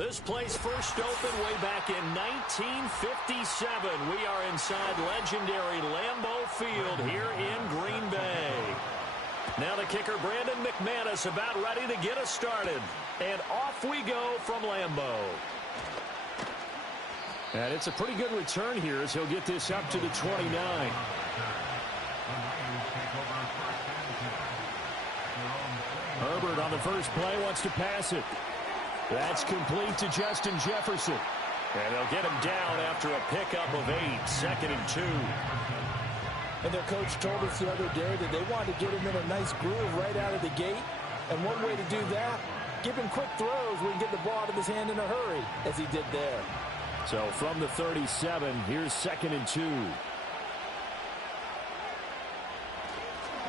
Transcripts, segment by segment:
This place first opened way back in 1957. We are inside legendary Lambeau Field here in Green Bay. Now the kicker, Brandon McManus, about ready to get us started. And off we go from Lambeau. And it's a pretty good return here as he'll get this up to the 29. Herbert on the first play wants to pass it. That's complete to Justin Jefferson. And they'll get him down after a pickup of 8, 2nd and 2. And their coach told us the other day that they wanted to get him in a nice groove right out of the gate. And one way to do that, give him quick throws where he can get the ball out of his hand in a hurry, as he did there. So from the 37, here's 2nd and 2.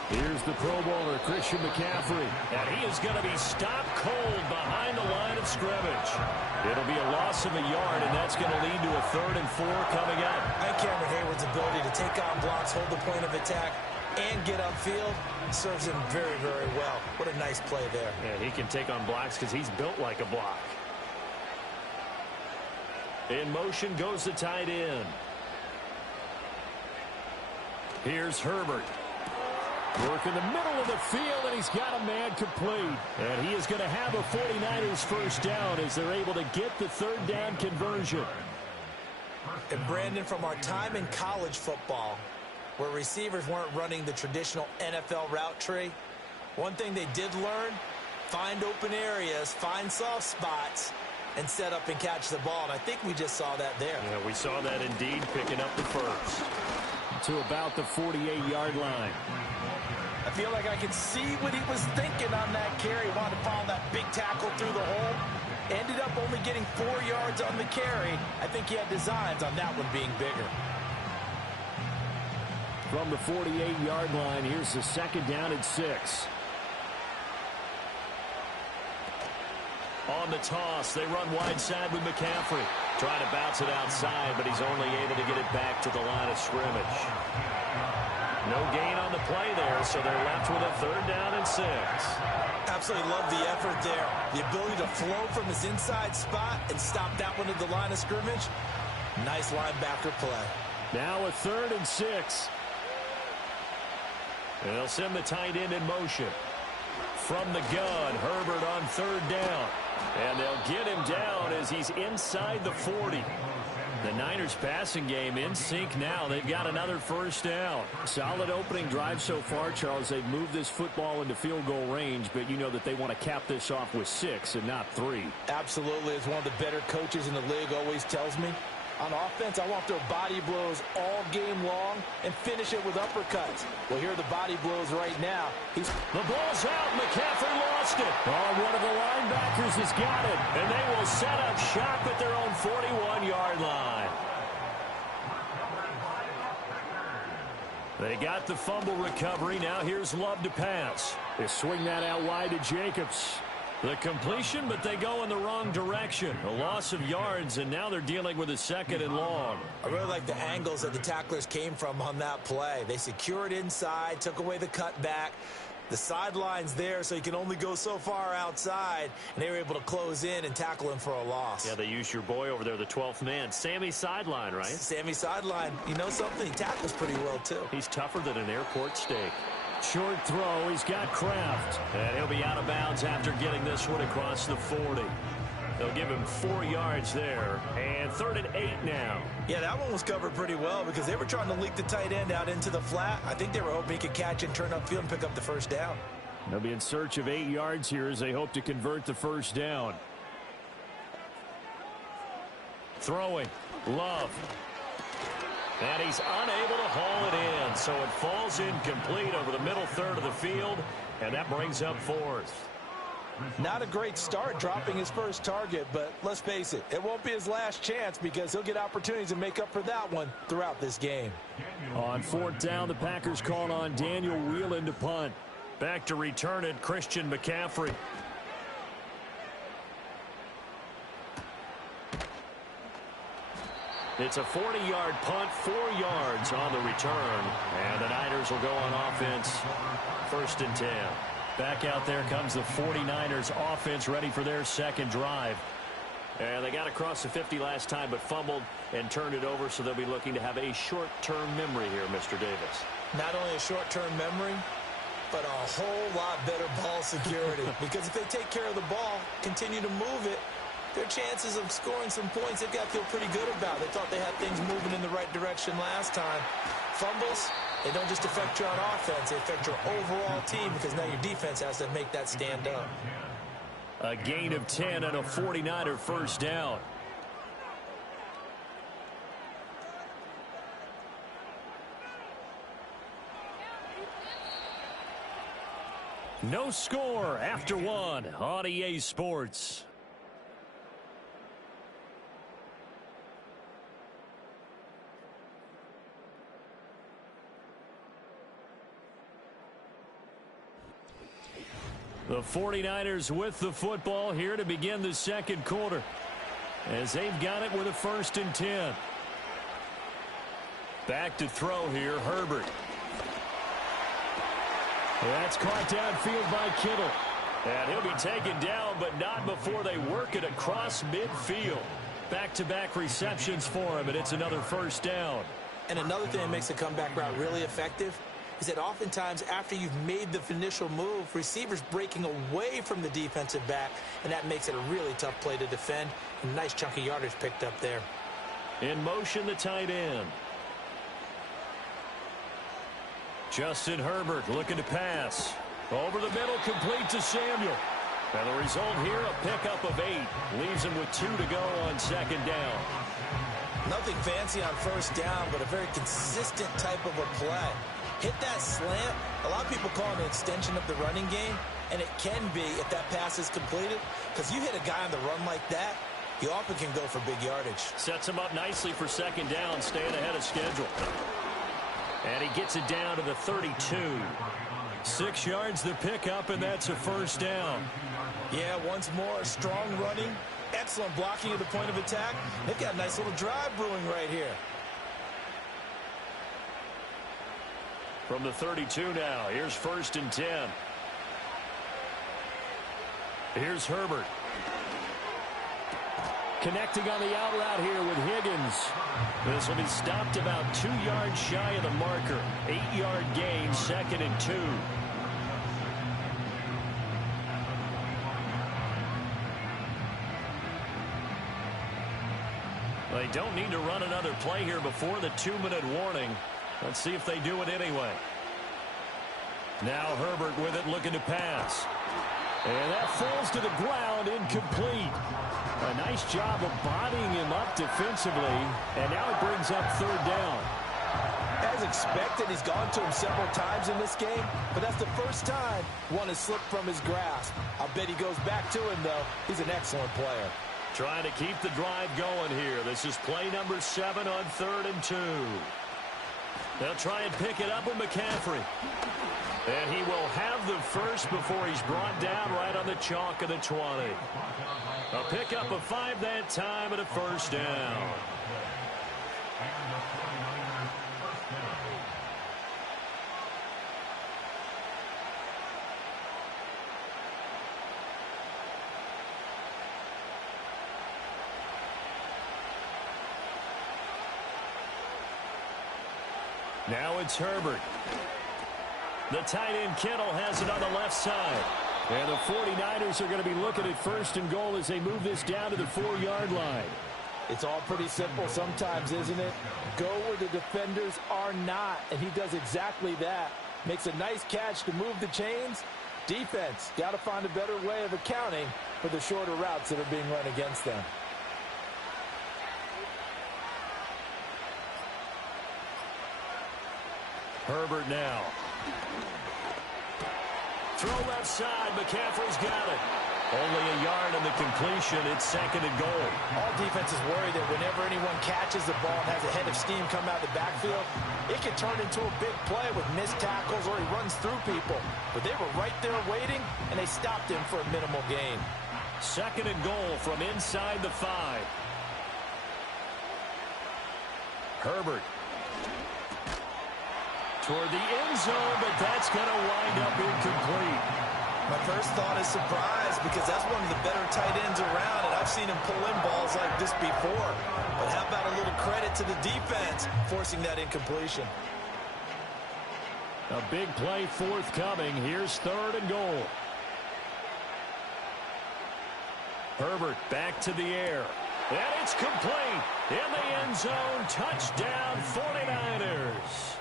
Here's the Pro Bowler, Christian McCaffrey. And he is going to be stopped cold behind the line of scrimmage. It'll be a loss of a yard, and that's going to lead to a 3rd and 4 coming up. And Cameron Hayward's ability to take on blocks, hold the point of attack, and get upfield serves him very, very well. What a nice play there. Yeah, he can take on blocks because he's built like a block. In motion goes the tight end. Here's Herbert. Work in the middle of the field, and he's got a man complete. And he is going to have a 49ers first down as they're able to get the 3rd down conversion. And Brandon, from our time in college football, where receivers weren't running the traditional NFL route tree, one thing they did learn, find open areas, find soft spots, and set up and catch the ball. And I think we just saw that there. Yeah, we saw that indeed, picking up the first. To about the 48-yard line. I feel like I can see what he was thinking on that carry. Wanted to follow that big tackle through the hole. Ended up only getting 4 yards on the carry. I think he had designs on that one being bigger. From the 48-yard line, here's the 2nd down and 6. On the toss, they run wide side with McCaffrey. Trying to bounce it outside, but he's only able to get it back to the line of scrimmage. No gain on the play there, so they're left with a 3rd down and 6. Absolutely love the effort there. The ability to flow from his inside spot and stop that one at the line of scrimmage. Nice linebacker play. Now a 3rd and 6. And they'll send the tight end in motion. From the gun, Herbert on 3rd down. And they'll get him down as he's inside the 40. The Niners passing game in sync now. They've got another first down. Solid opening drive so far, Charles. They've moved this football into field goal range, but you know that they want to cap this off with 6 and not 3. Absolutely. As one of the better coaches in the league always tells me, on offense, I want their body blows all game long and finish it with uppercuts. Well, here are the body blows right now. The ball's out. McCaffrey lost it. Oh, one of the linebackers has got it. And they will set up shop at their own 41-yard line. They got the fumble recovery. Now here's Love to pass. They swing that out wide to Jacobs. The completion, but they go in the wrong direction. A loss of yards, and now they're dealing with a 2nd and long. I really like the angles that the tacklers came from on that play. They secured inside, took away the cutback. The sideline's there, so you can only go so far outside, and they were able to close in and tackle him for a loss. Yeah, they used your boy over there, the 12th man. Sammy Sideline, right? Sammy Sideline. You know something? He tackles pretty well, too. He's tougher than an airport steak. Short throw, he's got Kraft. And he'll be out of bounds after getting this one across the 40. They'll give him 4 yards there. And 3rd and 8 now. Yeah, that one was covered pretty well because they were trying to leak the tight end out into the flat. I think they were hoping he could catch and turn upfield and pick up the first down. They'll be in search of 8 yards here as they hope to convert the first down. Throwing. Love. And he's unable to haul it in, so it falls incomplete over the middle 3rd of the field, and that brings up 4th. Not a great start dropping his first target, but let's face it, it won't be his last chance because he'll get opportunities to make up for that one throughout this game. On 4th down, the Packers called on Daniel Whelan to punt. Back to return it, Christian McCaffrey. It's a 40-yard punt, 4 yards on the return. And the Niners will go on offense, 1st and 10. Back out there comes the 49ers offense ready for their second drive. And they got across the 50 last time, but fumbled and turned it over, so they'll be looking to have a short-term memory here, Mr. Davis. Not only a short-term memory, but a whole lot better ball security. Because if they take care of the ball, continue to move it, their chances of scoring some points, they've got to feel pretty good about. They thought they had things moving in the right direction last time. Fumbles, they don't just affect you on offense, they affect your overall team, because now your defense has to make that stand up. A gain of 10 and a 49er first down. No score after one on EA Sports. The 49ers with the football here to begin the second quarter, as they've got it with a 1st and 10. Back to throw here, Herbert. That's caught downfield by Kittle. And he'll be taken down, but not before they work it across midfield. Back-to-back receptions for him, and it's another 1st down. And another thing that makes the comeback route really effective is that oftentimes after you've made the initial move, receivers breaking away from the defensive back, and that makes it a really tough play to defend. A nice chunk of yardage picked up there. In motion, the tight end. Justin Herbert looking to pass. Over the middle, complete to Samuel. And the result here, a pickup of 8. Leaves him with 2 to go on 2nd down. Nothing fancy on 1st down, but a very consistent type of a play. Hit that slant. A lot of people call it an extension of the running game, and it can be if that pass is completed, because you hit a guy on the run like that, you often can go for big yardage. Sets him up nicely for 2nd down, staying ahead of schedule. And he gets it down to the 32. 6 yards the pickup, and that's a 1st down. Yeah, once more, strong running, excellent blocking at the point of attack. They've got a nice little drive brewing right here. From the 32 now, here's 1st and 10. Here's Herbert. Connecting on the out route here with Higgins. This will be stopped about 2 yards shy of the marker. 8-yard gain, 2nd and 2. They don't need to run another play here before the 2-minute warning. Let's see if they do it anyway. Now Herbert with it, looking to pass. And that falls to the ground, incomplete. A nice job of bodying him up defensively, and now it brings up 3rd down. As expected, he's gone to him several times in this game, but that's the first time one has slipped from his grasp. I'll bet he goes back to him, though. He's an excellent player. Trying to keep the drive going here. This is play number 7 on 3rd and 2. They'll try and pick it up with McCaffrey. And he will have the first before he's brought down right on the chalk of the 20. A pickup of 5 that time and a 1st down. Now it's Herbert. The tight end Kittle has it on the left side. And the 49ers are going to be looking at 1st and goal as they move this down to the 4-yard line. It's all pretty simple sometimes, isn't it? Go where the defenders are not, and he does exactly that. Makes a nice catch to move the chains. Defense, got to find a better way of accounting for the shorter routes that are being run against them. Herbert now. Throw left side. McCaffrey's got it. Only a yard on the completion. It's 2nd and goal. All defenses worry that whenever anyone catches the ball and has a head of steam come out of the backfield, it can turn into a big play with missed tackles or he runs through people. But they were right there waiting, and they stopped him for a minimal gain. 2nd and goal from inside the 5. Herbert. Toward the end zone, but that's going to wind up incomplete. My first thought is surprise because that's one of the better tight ends around, and I've seen him pull in balls like this before. But how about a little credit to the defense forcing that incompletion? A big play forthcoming. Here's 3rd and goal. Herbert back to the air. And it's complete. In the end zone. Touchdown 49ers.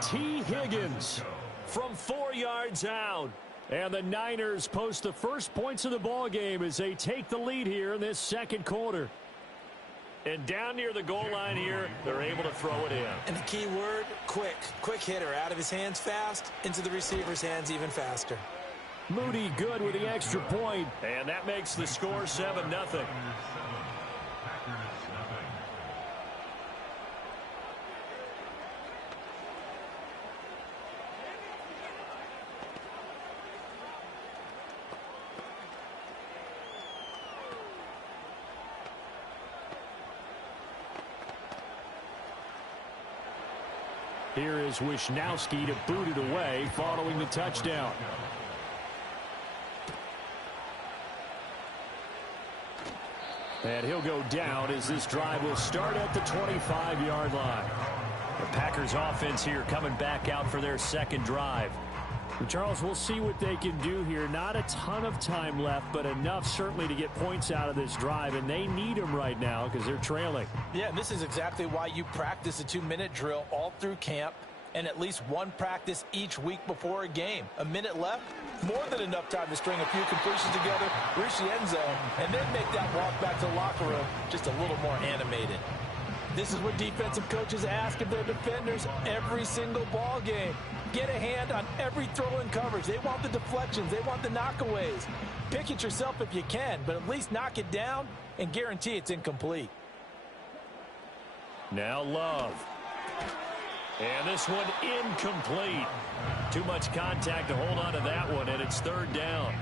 T. Higgins from 4 yards out. And the Niners post the first points of the ball game as they take the lead here in this second quarter. And down near the goal line here, they're able to throw it in. And the key word, quick. Quick hitter. Out of his hands fast, into the receiver's hands even faster. Moody good with the extra point. And that makes the score 7-0. Here is Wishnowski to boot it away following the touchdown. And he'll go down as this drive will start at the 25-yard line. The Packers offense here coming back out for their second drive. Charles, we'll see what they can do here. Not a ton of time left, but enough certainly to get points out of this drive, and they need them right now because they're trailing. Yeah, and this is exactly why you practice a 2-minute drill all through camp and at least one practice each week before a game. A minute left, more than enough time to string a few completions together, reach the end zone, and then make that walk back to the locker room just a little more animated. This is what defensive coaches ask of their defenders every single ball game. Get a hand on every throw in coverage. They want the deflections. They want the knockaways. Pick it yourself if you can, but at least knock it down and guarantee it's incomplete. Now Love. And this one incomplete. Too much contact to hold on to that one, and it's 3rd down.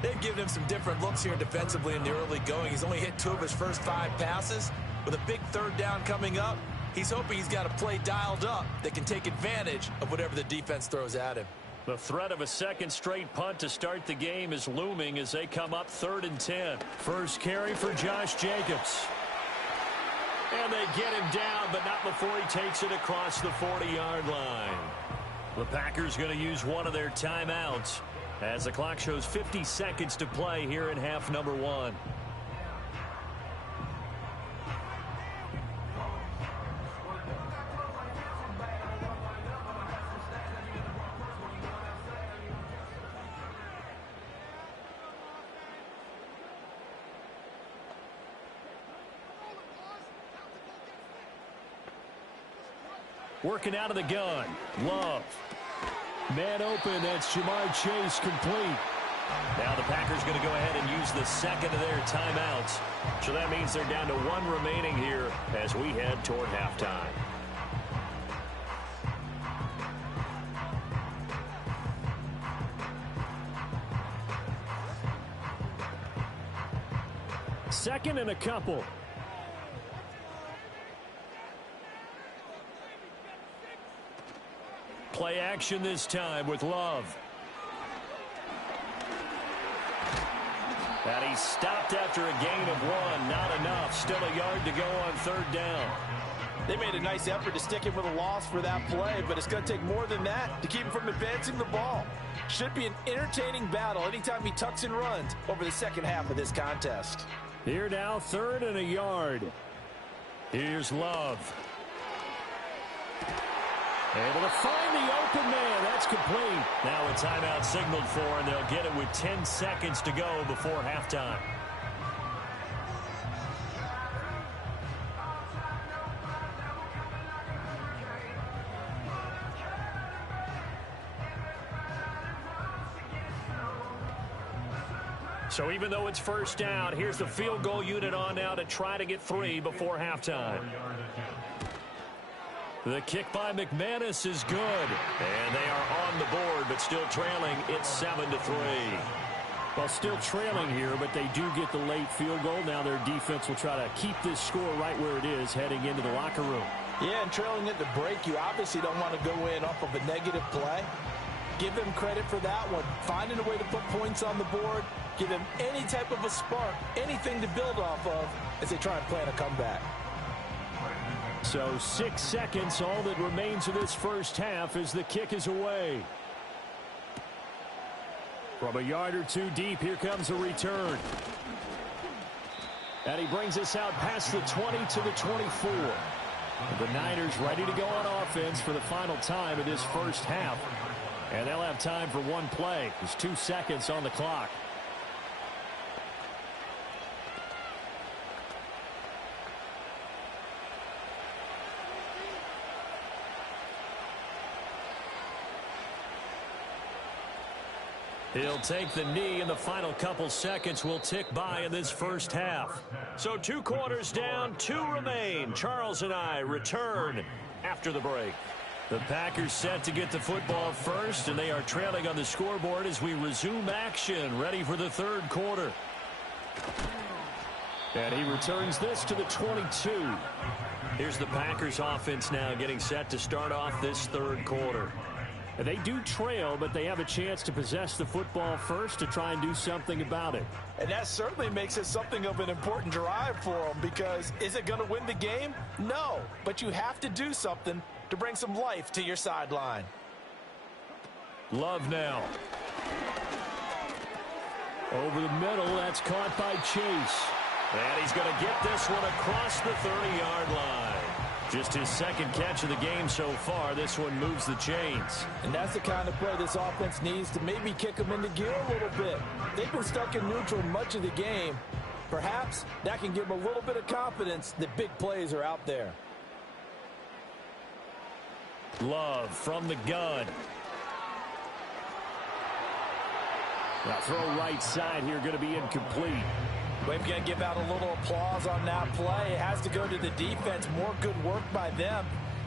They've given him some different looks here defensively in the early going. He's only hit 2 of his first 5 passes. With a big 3rd down coming up, he's hoping he's got a play dialed up that can take advantage of whatever the defense throws at him. The threat of a second straight punt to start the game is looming as they come up 3rd and 10. First carry for Josh Jacobs. And they get him down, but not before he takes it across the 40-yard line. The Packers going to use one of their timeouts as the clock shows 50 seconds to play here in half number 1. Working out of the gun. Love. Man open. That's Jamar Chase complete. Now the Packers going to go ahead and use the second of their timeouts. So that means they're down to 1 remaining here as we head toward halftime. Second and a couple. Play action this time with Love. And he stopped after a gain of 1. Not enough. Still a yard to go on 3rd down. They made a nice effort to stick him with a loss for that play, but it's going to take more than that to keep him from advancing the ball. Should be an entertaining battle anytime he tucks and runs over the second half of this contest. Here now, 3rd and a yard. Here's Love. Able to find the open man. That's complete. Now a timeout signaled for, and they'll get it with 10 seconds to go before halftime. So even though it's 1st down, here's the field goal unit on now to try to get 3 before halftime. The kick by McManus is good. And they are on the board, but still trailing. It's 7-3. Well, still trailing here, but they do get the late field goal. Now their defense will try to keep this score right where it is heading into the locker room. Yeah, and trailing at the break, you obviously don't want to go in off of a negative play. give him credit for that one. Finding a way to put points on the board, give him any type of a spark, anything to build off of as they try and plan a comeback. So 6 seconds, all that remains of this first half as the kick is away. From a yard or two deep, here comes a return. And he brings us out past the 20 to the 24. The Niners ready to go on offense for the final time of this first half. And they'll have time for one play. There's 2 seconds on the clock. He'll take the knee, and the final couple seconds will tick by in this first half. So 2 quarters down, 2 remain. Charles and I return after the break. The Packers set to get the football first, and they are trailing on the scoreboard as we resume action, ready for the third quarter. And he returns this to the 22. Here's the Packers offense now getting set to start off this third quarter. They do trail, but they have a chance to possess the football first to try and do something about it. And that certainly makes it something of an important drive for them, because is it going to win the game? No, but you have to do something to bring some life to your sideline. Love now. Over the middle, that's caught by Chase. And he's going to get this one across the 30-yard line. Just his second catch of the game so far. This one moves the chains. And that's the kind of play this offense needs to maybe kick them into gear a little bit. They've been stuck in neutral much of the game. Perhaps that can give them a little bit of confidence that big plays are out there. Love from the gun. Now throw right side here, going to be incomplete. We're going to give out a little applause on that play. It has to go to the defense. More good work by them.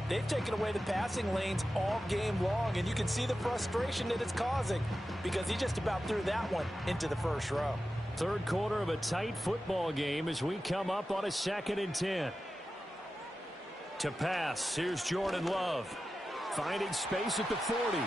They've taken away the passing lanes all game long, and you can see the frustration that it's causing because he just about threw that one into the first row. Third quarter of a tight football game as we come up on a 2nd and 10. To pass, here's Jordan Love. Finding space at the 40.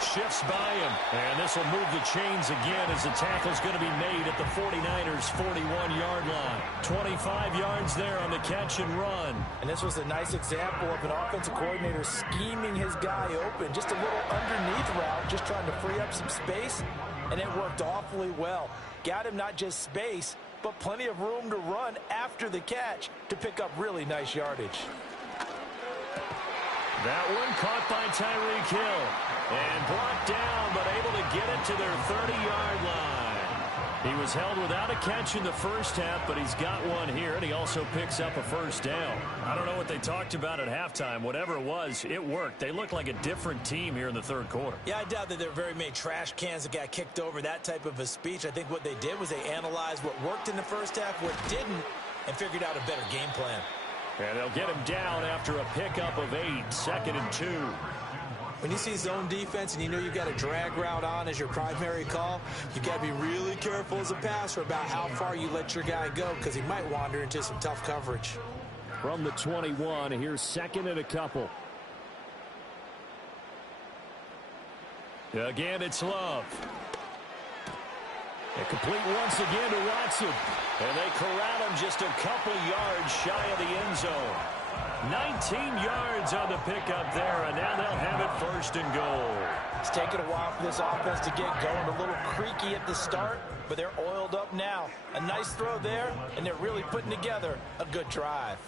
Shifts by him, and this will move the chains again as the tackle's going to be made at the 49ers' 41-yard line. 25 yards there on the catch and run. And this was a nice example of an offensive coordinator scheming his guy open. Just a little underneath route, just trying to free up some space, and it worked awfully well. Got him not just space, but plenty of room to run after the catch to pick up really nice yardage. That one caught by Tyreek Hill. And brought down, but able to get it to their 30-yard line. He was held without a catch in the first half, but he's got one here, and he also picks up a first down. I don't know what they talked about at halftime. Whatever it was, it worked. They look like a different team here in the third quarter. Yeah, I doubt that there were very many trash cans that got kicked over, that type of a speech. I think what they did was they analyzed what worked in the first half, what didn't, and figured out a better game plan. And they'll get him down after a pickup of 8, 2nd and 2. When you see zone defense and you know you've got a drag route on as your primary call, you've got to be really careful as a passer about how far you let your guy go because he might wander into some tough coverage. From the 21, here's 2nd and a couple. Again, it's Love. And complete once again to Watson. And they corral him just a couple yards shy of the end zone. 19 yards on the pickup there, and now they'll have it 1st and goal. It's taken a while for this offense to get going. A little creaky at the start, but they're oiled up now. A nice throw there, and they're really putting together a good drive.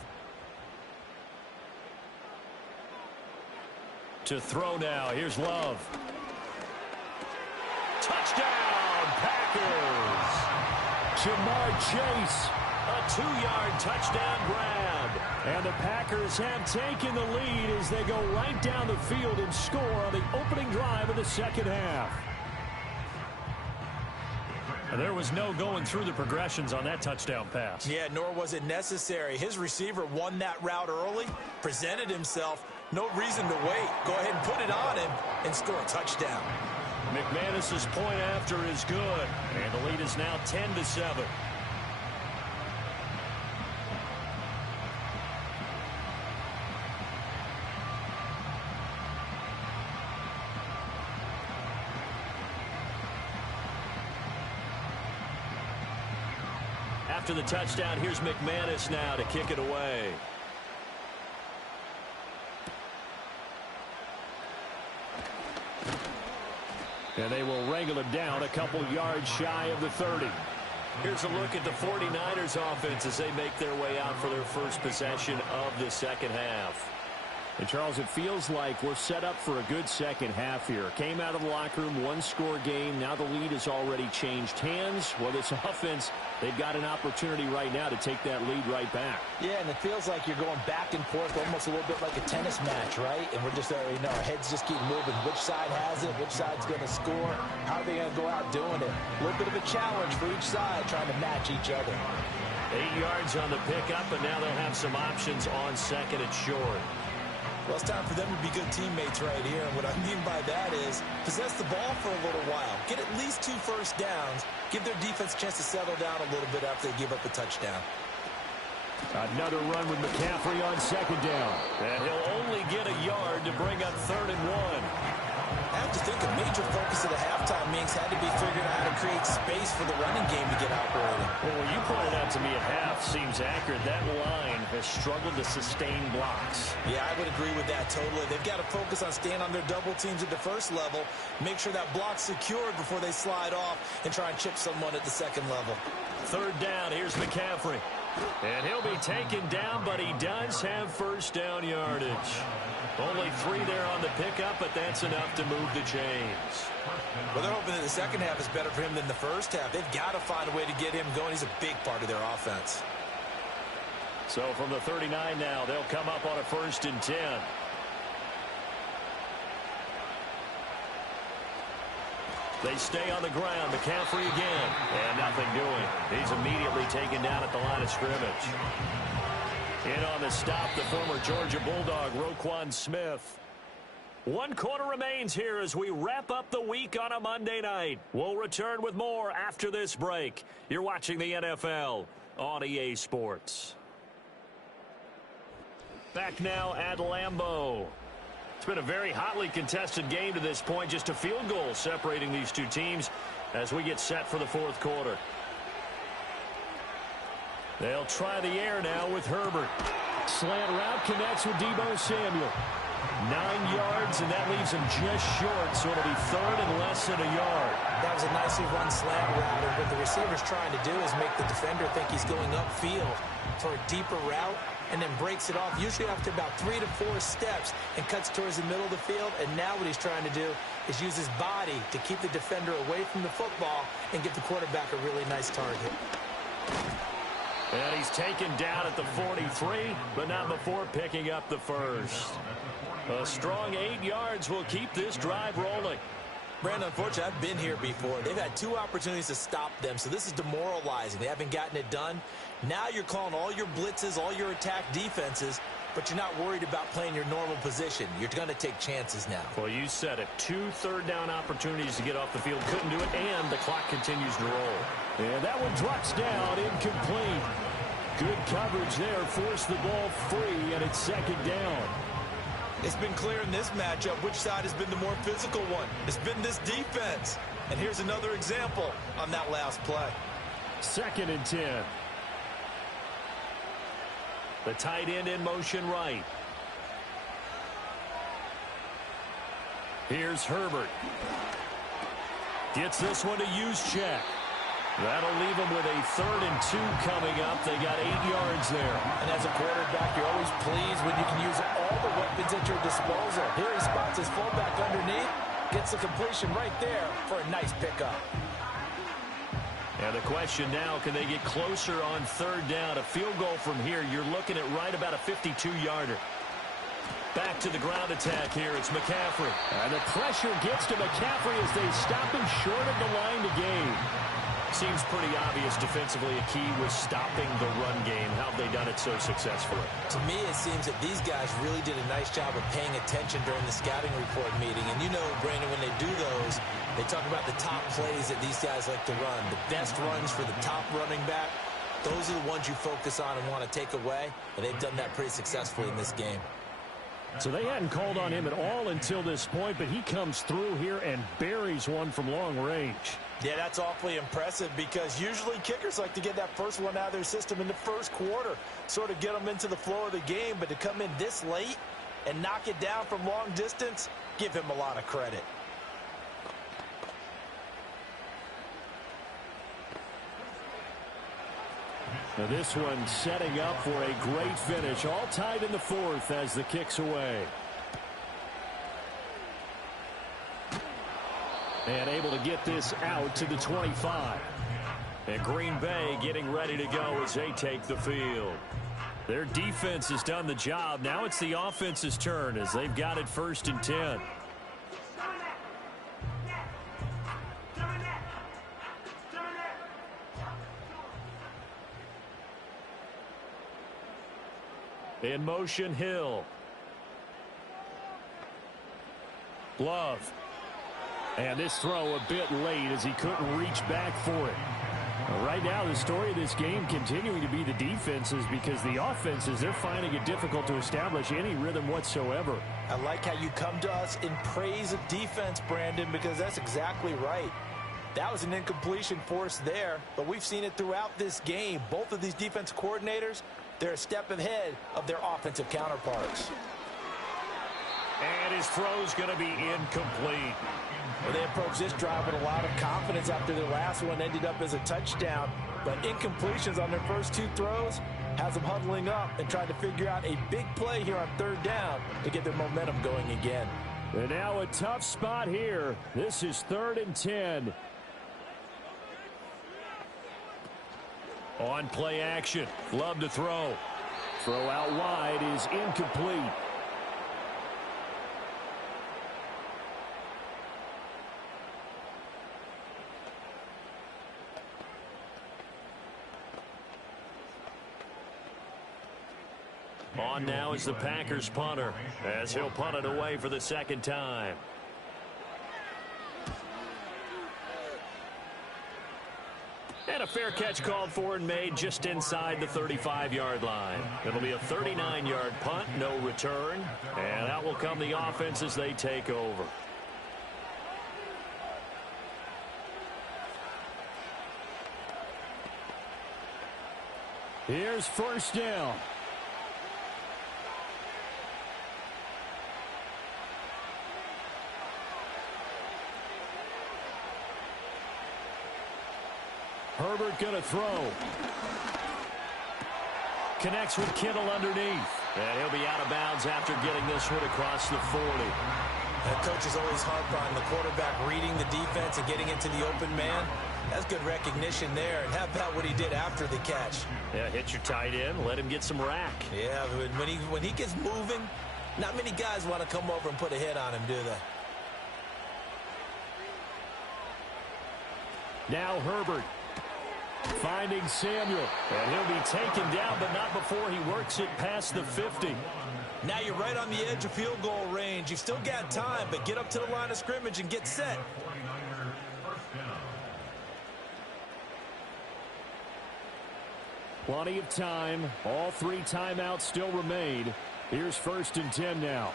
To throw now, here's Love. Touchdown, Packers! Jamar Chase, a 2-yard touchdown grab. And the Packers have taken the lead as they go right down the field and score on the opening drive of the second half. And there was no going through the progressions on that touchdown pass. Yeah, nor was it necessary. His receiver won that route early, presented himself. No reason to wait. Go ahead and put it on him and score a touchdown. McManus's point after is good. And the lead is now 10-7. after the touchdown, here's McManus now to kick it away. And they will wrangle him down a couple yards shy of the 30. Here's a look at the 49ers offense as they make their way out for their first possession of the second half. And, Charles, it feels like we're set up for a good second half here. Came out of the locker room, one-score game. Now the lead has already changed hands. Well, this offense, they've got an opportunity right now to take that lead right back. Yeah, and it feels like you're going back and forth, almost a little bit like a tennis match, right? And we're just, our heads just keep moving. Which side has it? Which side's going to score? How are they going to go out doing it? A little bit of a challenge for each side, trying to match each other. 8 yards on the pickup, and now they'll have some options on second and short. Well, it's time for them to be good teammates right here. And what I mean by that is possess the ball for a little while. Get at least 2 first downs. Give their defense a chance to settle down a little bit after they give up a touchdown. Another run with McCaffrey on second down. And he'll only get a yard to bring up 3rd and 1. I have to think a major focus of the halftime meetings had to be figuring out how to create space for the running game to get operating. Well, what you pointed out to me at half seems accurate. That line has struggled to sustain blocks. Yeah, I would agree with that totally. They've got to focus on staying on their double teams at the first level, make sure that block's secured before they slide off and try and chip someone at the second level. 3rd down, here's McCaffrey. And he'll be taken down, but he does have first down yardage. Only 3 there on the pickup, but that's enough to move the chains. Well, they're hoping that the second half is better for him than the first half. They've got to find a way to get him going. He's a big part of their offense. So from the 39 now, they'll come up on a 1st and 10. They stay on the ground. McCaffrey again. And nothing doing. He's immediately taken down at the line of scrimmage. In on the stop, the former Georgia Bulldog, Roquan Smith. 1 quarter remains here as we wrap up the week on a Monday night. We'll return with more after this break. You're watching the NFL on EA Sports. Back now at Lambeau. It's been a very hotly contested game to this point. Just a field goal separating these two teams as we get set for the 4th quarter. They'll try the air now with Herbert. Slant route connects with Deebo Samuel. 9 yards, and that leaves him just short, so it'll be 3rd and less than a yard. That was a nicely run slant route, and what the receiver's trying to do is make the defender think he's going upfield for a deeper route, and then breaks it off, usually after about 3 to 4 steps, and cuts towards the middle of the field. And now what he's trying to do is use his body to keep the defender away from the football and give the quarterback a really nice target. And he's taken down at the 43, but not before picking up the first. A strong 8 yards will keep this drive rolling. Brandon, unfortunately, I've been here before. They've had 2 opportunities to stop them, so this is demoralizing. They haven't gotten it done. Now you're calling all your blitzes, all your attack defenses, but you're not worried about playing your normal position. You're going to take chances now. Well, you said it. 2 third-down opportunities to get off the field. Couldn't do it, and the clock continues to roll. And that one drops down, incomplete. Good coverage there. Forced the ball free, and it's 2nd down. It's been clear in this matchup which side has been the more physical one. It's been this defense. And here's another example on that last play. 2nd and 10. The tight end in motion right. Here's Herbert. Gets this one to Juszczyk. That'll leave them with a 3rd and 2 coming up. They got 8 yards there. And as a quarterback, you're always pleased when you can use all the weapons at your disposal. Here he spots his fullback underneath, gets the completion right there for a nice pickup. And the question now, can they get closer on 3rd down? A field goal from here, you're looking at right about a 52-yarder. Back to the ground attack here. It's McCaffrey. And the pressure gets to McCaffrey as they stop him short of the line to gain. Seems pretty obvious defensively a key was stopping the run game. How have they done it so successfully? To me, it seems that these guys really did a nice job of paying attention during the scouting report meeting. And you know, Brandon, when they do those, they talk about the top plays that these guys like to run. The best runs for the top running back. Those are the ones you focus on and want to take away. And they've done that pretty successfully in this game. So they hadn't called on him at all until this point, but he comes through here and buries one from long range. Yeah, that's awfully impressive because usually kickers like to get that first one out of their system in the first quarter, sort of get them into the flow of the game, but to come in this late and knock it down from long distance, give him a lot of credit. Now this one setting up for a great finish, all tied in the fourth as the kick's away. And able to get this out to the 25. And Green Bay getting ready to go as they take the field. Their defense has done the job. Now it's the offense's turn as they've got it 1st and 10. In motion, Hill. Love. And this throw a bit late as he couldn't reach back for it. Right now, the story of this game continuing to be the defenses because the offenses, they're finding it difficult to establish any rhythm whatsoever. I like how you come to us in praise of defense, Brandon, because that's exactly right. That was an incompletion forced there, but we've seen it throughout this game. Both of these defense coordinators, they're a step ahead of their offensive counterparts. And his throw's going to be incomplete. Well, they approached this drive with a lot of confidence after their last one ended up as a touchdown. But incompletions on their first 2 throws has them huddling up and trying to figure out a big play here on 3rd down to get their momentum going again. And now a tough spot here. This is 3rd and 10. On play action. Love to throw. Throw out wide is incomplete. On now is the Packers punter as he'll punt it away for the 2nd time. And a fair catch called for and made just inside the 35-yard line. It'll be a 39-yard punt, no return. And out will come the offense as they take over. Here's 1st down. Herbert going to throw. Connects with Kittle underneath. And he'll be out of bounds after getting this one across the 40. The coach is always harp on the quarterback reading the defense and getting into the open man. That's good recognition there. And how about what he did after the catch? Yeah, hit your tight end. Let him get some rack. Yeah, when he gets moving, not many guys want to come over and put a hit on him, do they? Now Herbert. Finding Samuel. And he'll be taken down, but not before he works it past the 50. Now you're right on the edge of field goal range. You've still got time, but get up to the line of scrimmage and get set. Plenty of time. All 3 timeouts still remain. Here's 1st and 10 now.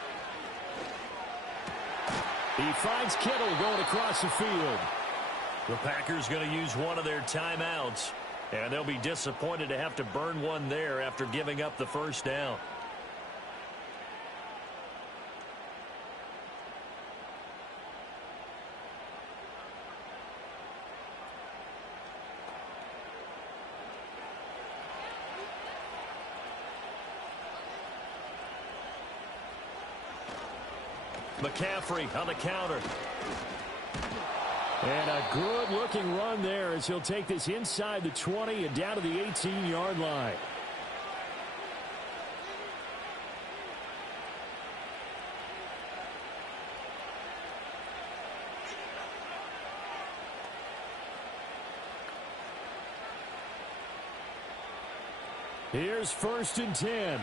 He finds Kittle going across the field. The Packers going to use one of their timeouts, and they'll be disappointed to have to burn one there after giving up the 1st down. McCaffrey on the counter. And a good-looking run there as he'll take this inside the 20 and down to the 18-yard line. Here's 1st and 10.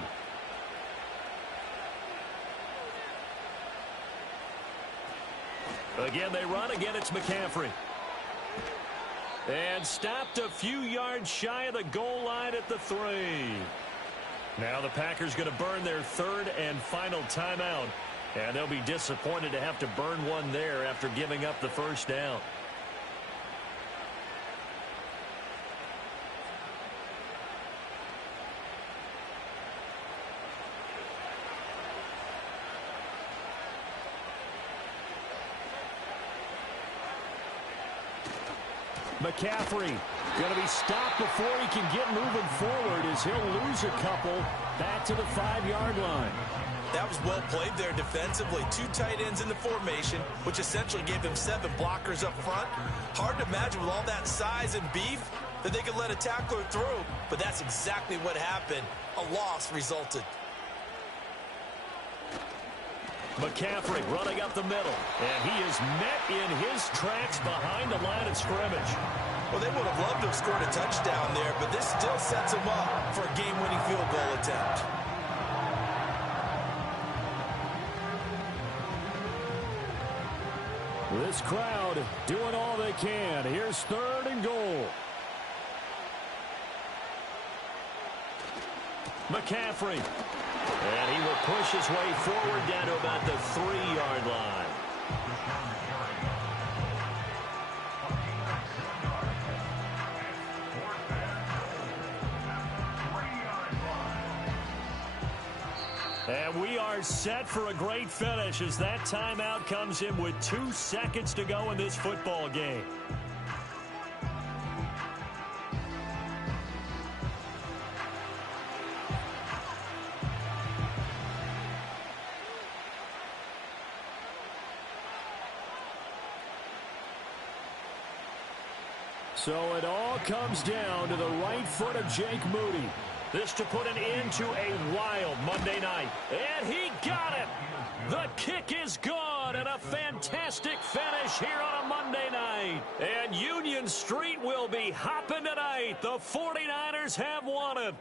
Again, they run. Again, it's McCaffrey. And stopped a few yards shy of the goal line at the 3. Now the Packers going to burn their third and final timeout. And they'll be disappointed to have to burn one there after giving up the first down. McCaffrey going to be stopped before he can get moving forward as he'll lose a couple back to the 5-yard line. That was well played there defensively. 2 tight ends in the formation, which essentially gave them 7 blockers up front. Hard to imagine with all that size and beef that they could let a tackler through, but that's exactly what happened. A loss resulted. McCaffrey running up the middle, and he is met in his tracks behind the line of scrimmage. Well, they would have loved to have scored a touchdown there, but this still sets them up for a game-winning field goal attempt. This crowd doing all they can. Here's 3rd and goal. McCaffrey. And he will push his way forward down to about the 3-yard line. And we are set for a great finish as that timeout comes in with 2 seconds to go in this football game. So it all comes down to the right foot of Jake Moody. This to put an end to a wild Monday night. And he got it! The kick is good, and a fantastic finish here on a Monday night. And Union Street will be hopping tonight. The 49ers have won it.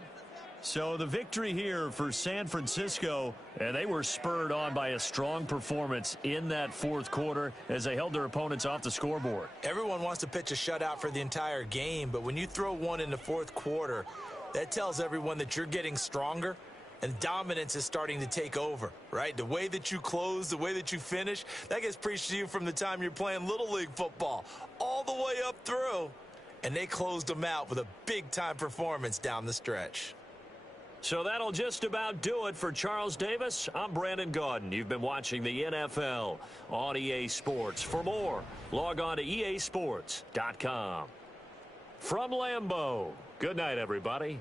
So the victory here for San Francisco, and they were spurred on by a strong performance in that 4th quarter as they held their opponents off the scoreboard. Everyone wants to pitch a shutout for the entire game, but when you throw one in the 4th quarter, that tells everyone that you're getting stronger and dominance is starting to take over, right? The way that you close, the way that you finish, that gets preached to you from the time you're playing Little League football all the way up through. And they closed them out with a big-time performance down the stretch. So that'll just about do it for Charles Davis. I'm Brandon Gaudin. You've been watching the NFL on EA Sports. For more, log on to easports.com. From Lambeau, good night, everybody.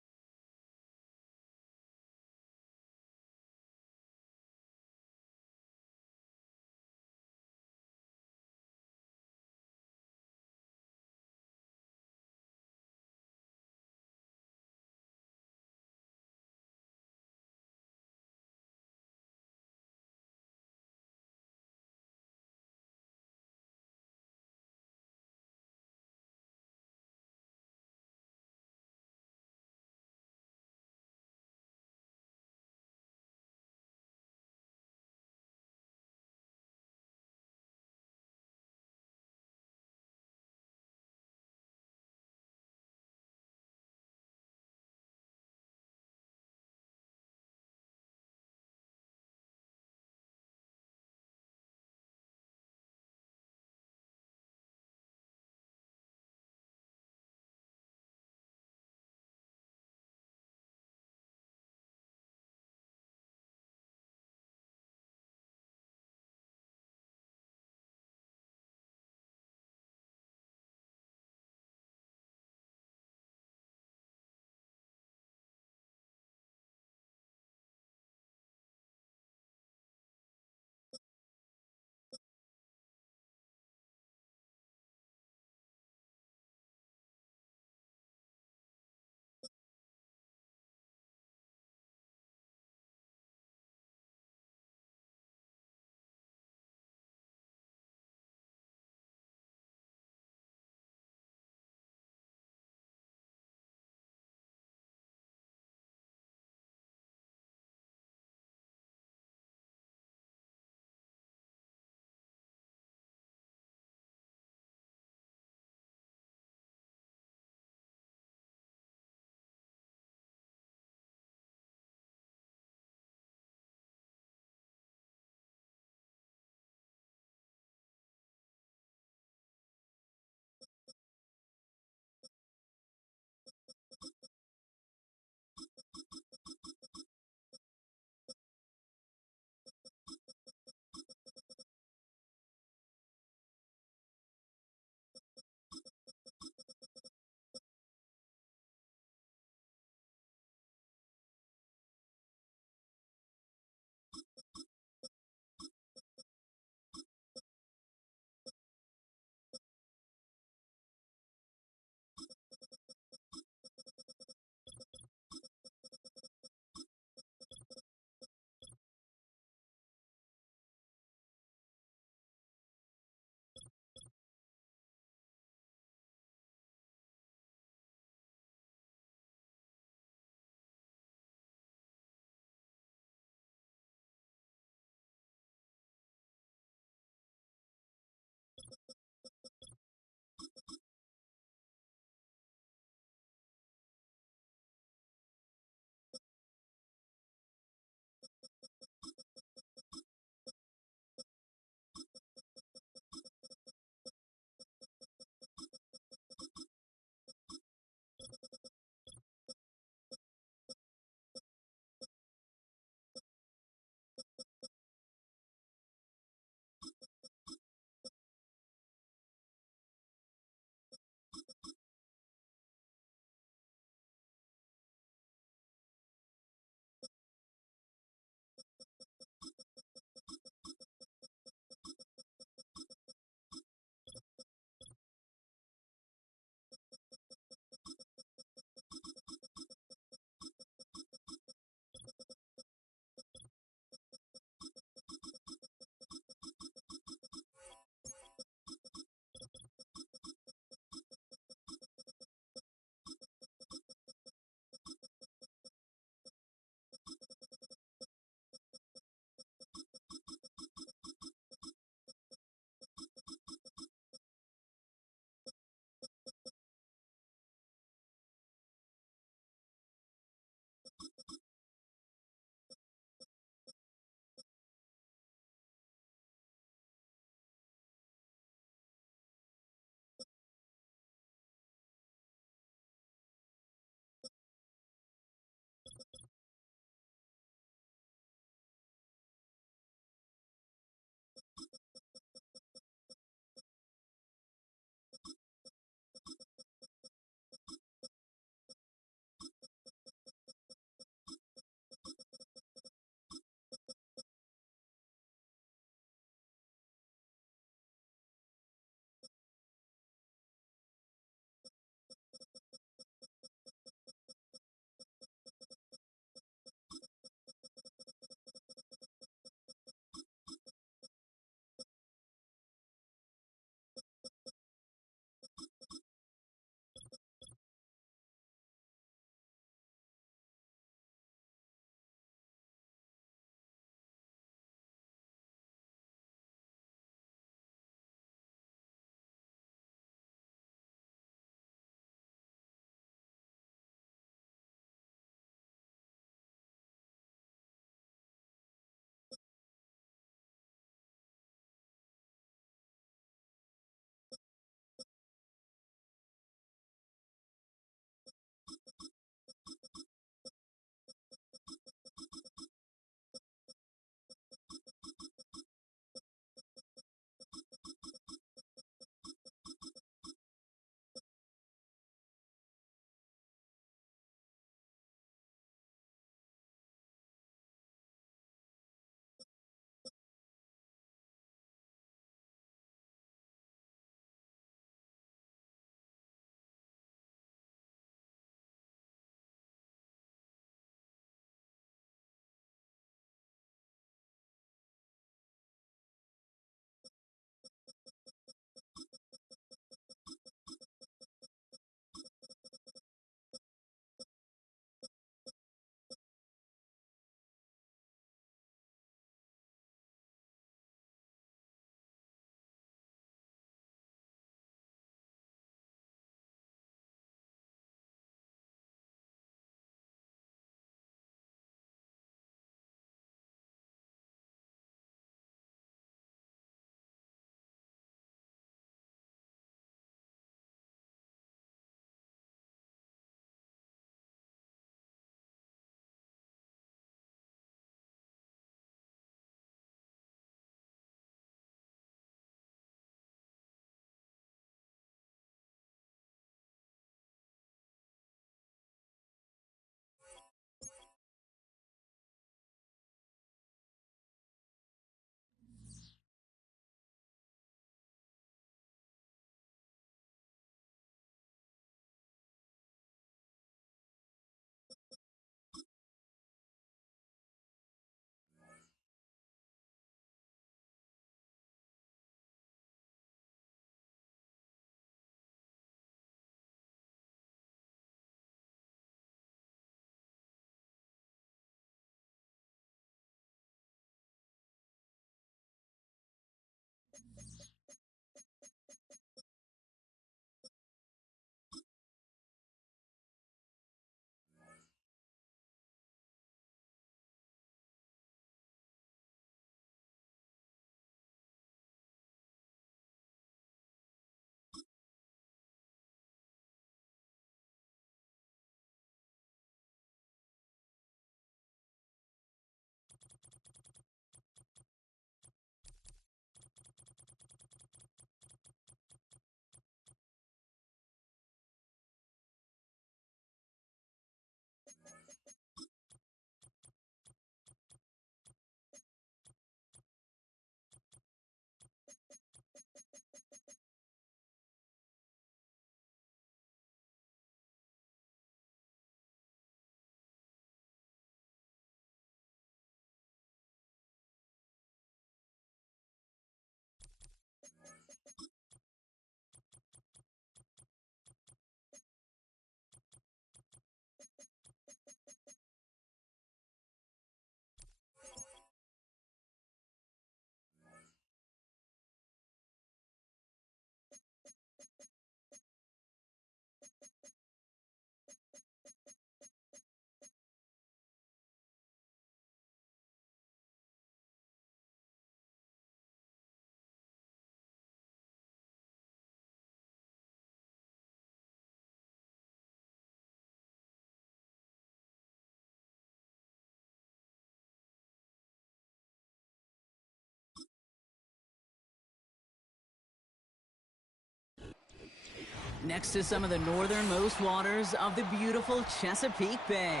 Next to some of the northernmost waters of the beautiful Chesapeake Bay.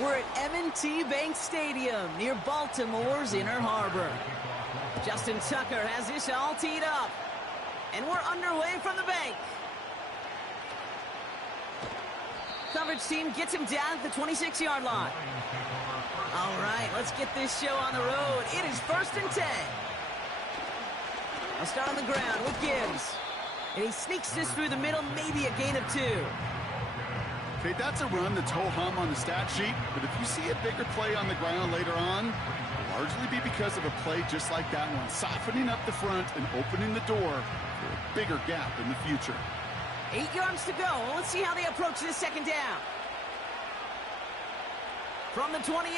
We're at M&T Bank Stadium near Baltimore's Inner Harbor. Justin Tucker has this all teed up. And we're underway from the bank. Coverage team gets him down at the 26-yard line. All right, let's get this show on the road. It is 1st and 10. I'll start on the ground with Gibbs. And he sneaks this through the middle, maybe a gain of 2. Okay, that's a run that's ho-hum on the stat sheet, but if you see a bigger play on the ground later on, it'll largely be because of a play just like that one, softening up the front and opening the door for a bigger gap in the future. 8 yards to go. Let's see how they approach this 2nd down. From the 28.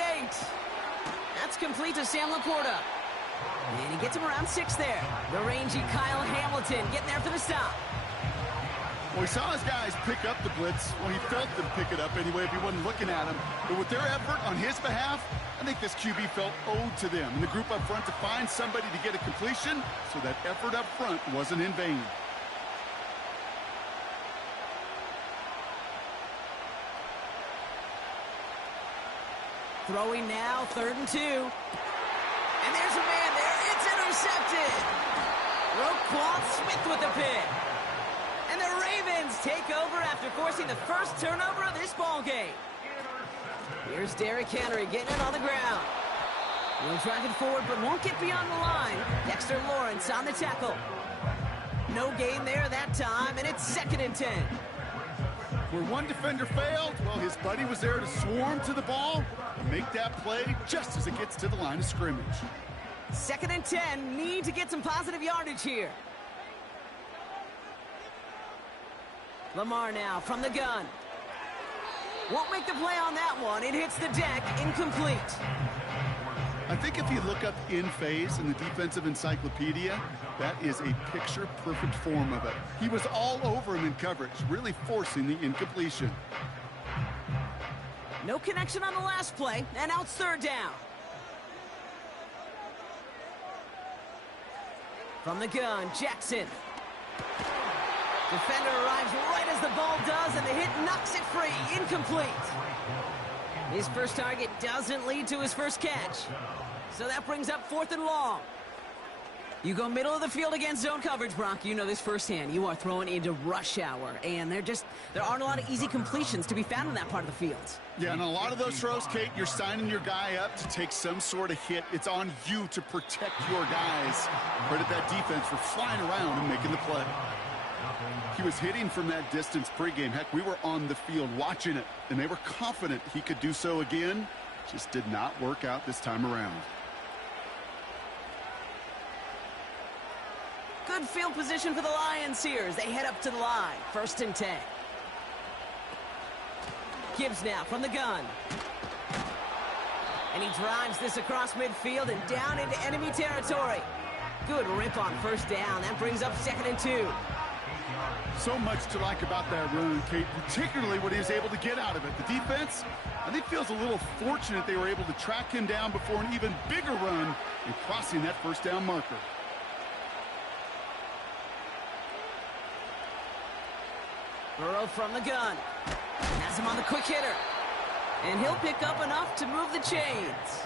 That's complete to Sam Laporta. And he gets him around 6 there. The rangy Kyle Hamilton getting there for the stop. Well, he saw his guys pick up the blitz. Well, he felt them pick it up anyway if he wasn't looking at him. But with their effort on his behalf, I think this QB felt owed to them and the group up front to find somebody to get a completion, so that effort up front wasn't in vain. Throwing now, 3rd and 2. And there's a man there. It's intercepted. Roquan Smith with the pick. And the Ravens take over after forcing the first turnover of this ball game. Here's Derrick Henry getting it on the ground. He'll drive it forward, but won't get beyond the line. Dexter Lawrence on the tackle. No gain there that time, and it's 2nd and 10. Where one defender failed, well, his buddy was there to swarm to the ball and make that play just as it gets to the line of scrimmage. 2nd and 10, need to get some positive yardage here. Lamar now from the gun. Won't make the play on that one. It hits the deck, incomplete. I think if you look up in phase in the defensive encyclopedia, that is a picture-perfect form of it. He was all over him in coverage, really forcing the incompletion. No connection on the last play, and now it's 3rd down. From the gun, Jackson. Defender arrives right as the ball does, and the hit knocks it free. Incomplete. His first target doesn't lead to his first catch. So that brings up 4th and long. You go middle of the field against zone coverage, Brock. You know this firsthand. You are throwing into rush hour, and there aren't a lot of easy completions to be found in that part of the field. Yeah, and a lot of those throws, Kate, you're signing your guy up to take some sort of hit. It's on you to protect your guys. Credit that defense for flying around and making the play. He was hitting from that distance pregame. Heck, we were on the field watching it, and they were confident he could do so again. Just did not work out this time around. Good field position for the Lions here as they head up to the line. 1st and 10. Gibbs now from the gun. And he drives this across midfield and down into enemy territory. Good rip on 1st down. That brings up 2nd and 2. So much to like about that run, Kate, particularly what he was able to get out of it. The defense, I think, feels a little fortunate they were able to track him down before an even bigger run and crossing that 1st down marker. Burrow from the gun. Has him on the quick hitter. And he'll pick up enough to move the chains.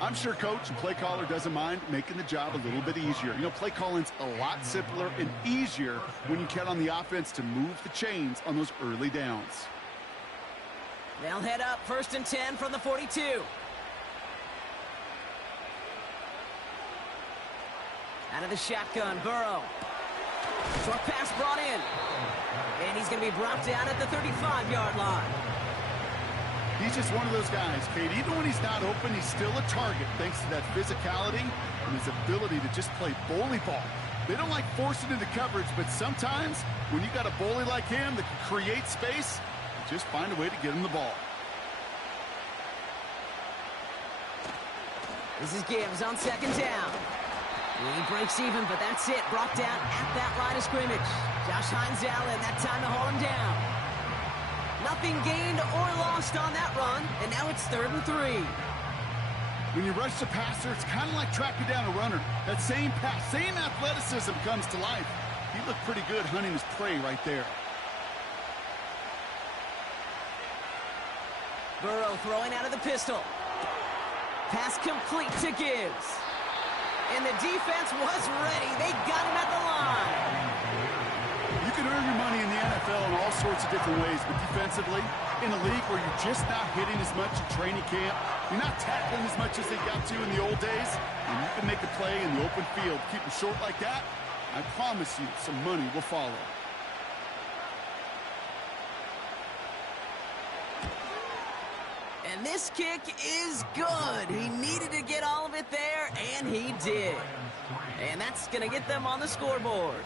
I'm sure coach and play caller doesn't mind making the job a little bit easier. You know, play calling's a lot simpler and easier when you count on the offense to move the chains on those early downs. They'll head up 1st and 10 from the 42. Out of the shotgun, Burrow. Short pass brought in. And he's going to be brought down at the 35-yard line. He's just one of those guys, Kate. Even when he's not open, he's still a target thanks to that physicality and his ability to just play bully ball. They don't like forcing into coverage, but sometimes when you got a bully like him that can create space, you just find a way to get him the ball. This is Gibbs on 2nd down. He breaks even, but that's it. Brought down at that line of scrimmage. Josh Hines Allen, that time to haul him down. Nothing gained or lost on that run, and now it's 3rd and 3. When you rush the passer, it's kind of like tracking down a runner. That same pass, same athleticism comes to life. He looked pretty good hunting his prey right there. Burrow throwing out of the pistol. Pass complete to Gibbs. And the defense was ready. They got him at the line. You can earn your money in the NFL in all sorts of different ways, but defensively, in a league where you're just not hitting as much in training camp, you're not tackling as much as they got to in the old days, and you can make a play in the open field, keep it short like that, I promise you some money will follow. And this kick is good. He needed to get all of it there, and he did. And that's going to get them on the scoreboard.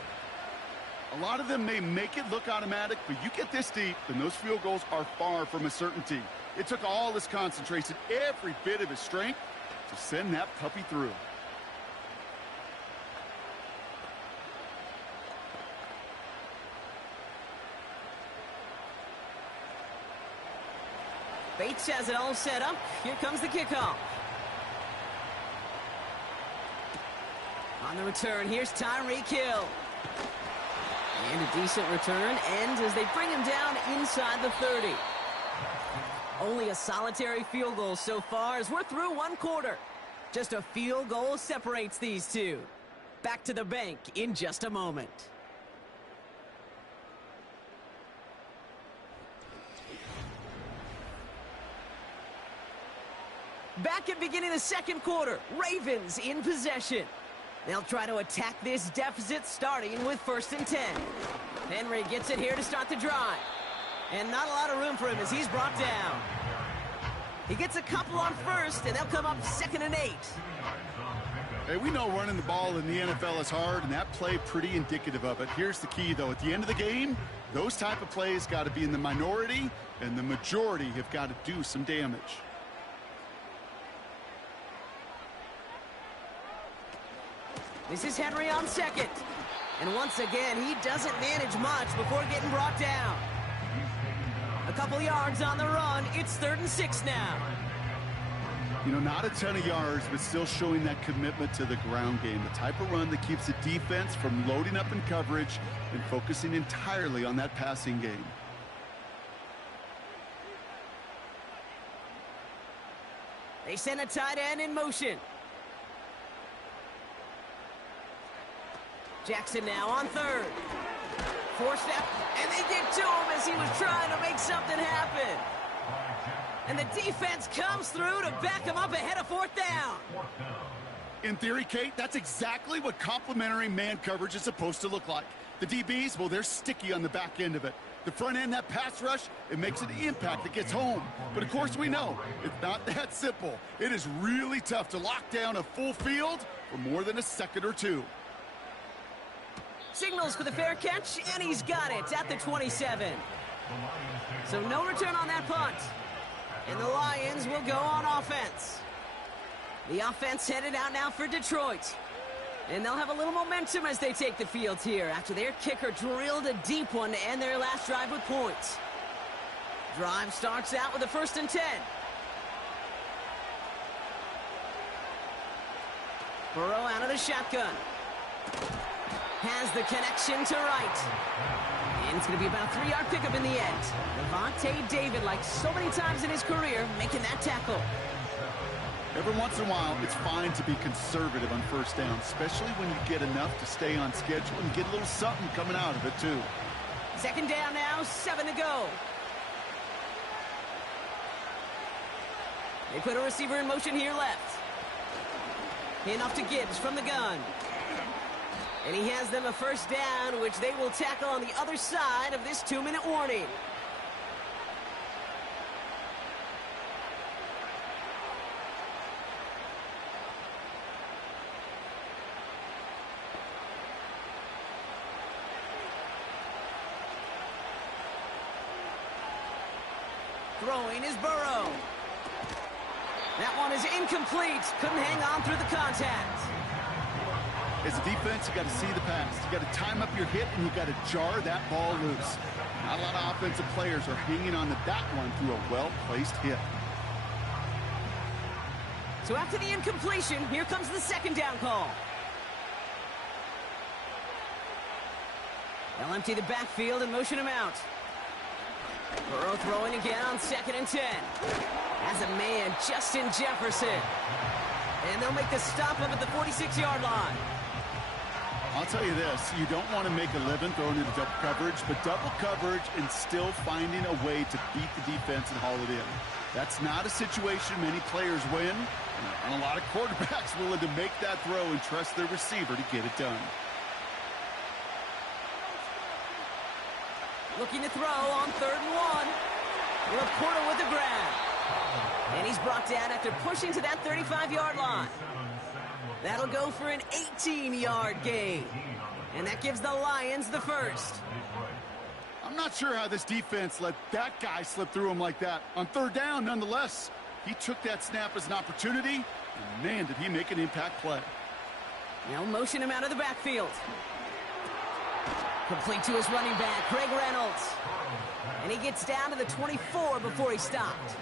A lot of them may make it look automatic, but you get this deep, and those field goals are far from a certainty. It took all his concentration, every bit of his strength, to send that puppy through. Bates has it all set up. Here comes the kickoff. On the return, here's Tyreek Hill. And a decent return ends as they bring him down inside the 30. Only a solitary field goal so far as we're through one quarter. Just a field goal separates these two. Back to the bank in just a moment. Back at beginning of the second quarter, Ravens in possession. They'll try to attack this deficit starting with 1st and 10. Henry gets it here to start the drive. And not a lot of room for him as he's brought down. He gets a couple on first, and they'll come up 2nd and 8. Hey, we know running the ball in the NFL is hard, and that play pretty indicative of it. Here's the key, though. At the end of the game, those type of plays got to be in the minority, and the majority have got to do some damage. This is Henry on second. And once again, he doesn't manage much before getting brought down. A couple yards on the run. It's 3rd and 6 now. You know, not a ton of yards, but still showing that commitment to the ground game. The type of run that keeps the defense from loading up in coverage and focusing entirely on that passing game. They send a tight end in motion. Jackson now on 3rd. 4-step, and they get to him as he was trying to make something happen. And the defense comes through to back him up ahead of 4th down. In theory, Kate, that's exactly what complementary man coverage is supposed to look like. The DBs, well, they're sticky on the back end of it. The front end, that pass rush, it makes an impact that gets home. But, of course, we know it's not that simple. It is really tough to lock down a full field for more than a second or two. Signals for the fair catch, and he's got it at the 27. So no return on that punt. And the Lions will go on offense. The offense headed out now for Detroit. And they'll have a little momentum as they take the field here after their kicker drilled a deep one to end their last drive with points. Drive starts out with a 1st and 10. Burrow out of the shotgun. Has the connection to right. And it's going to be about a 3-yard pickup in the end. Levante David, like so many times in his career, making that tackle. Every once in a while, it's fine to be conservative on 1st down, especially when you get enough to stay on schedule and get a little something coming out of it, too. 2nd down now, 7 to go. They put a receiver in motion here left. Hand off to Gibbs from the gun. And he has them a 1st down, which they will tackle on the other side of this 2-minute warning. Throwing is Burrow. That one is incomplete. Couldn't hang on through the contact. As a defense, you got to see the pass. You got to time up your hit, and you got to jar that ball loose. Not a lot of offensive players are hanging on to that one through a well-placed hit. So after the incompletion, here comes the 2nd down call. They'll empty the backfield and motion him out. Burrow throwing again on 2nd and 10. Has a man, Justin Jefferson. And they'll make the stop up at the 46-yard line. I'll tell you this, you don't want to make a living throwing into double coverage, but double coverage and still finding a way to beat the defense and haul it in. That's not a situation many players win, and a lot of quarterbacks willing to make that throw and trust their receiver to get it done. Looking to throw on 3rd and 1. Laporta with the grab. And he's brought down after pushing to that 35-yard line. That'll go for an 18-yard gain. And that gives the Lions the first. I'm not sure how this defense let that guy slip through him like that. On 3rd down, nonetheless, he took that snap as an opportunity, and man, did he make an impact play. Now motion him out of the backfield. Complete to his running back, Craig Reynolds. And he gets down to the 24 before he stopped.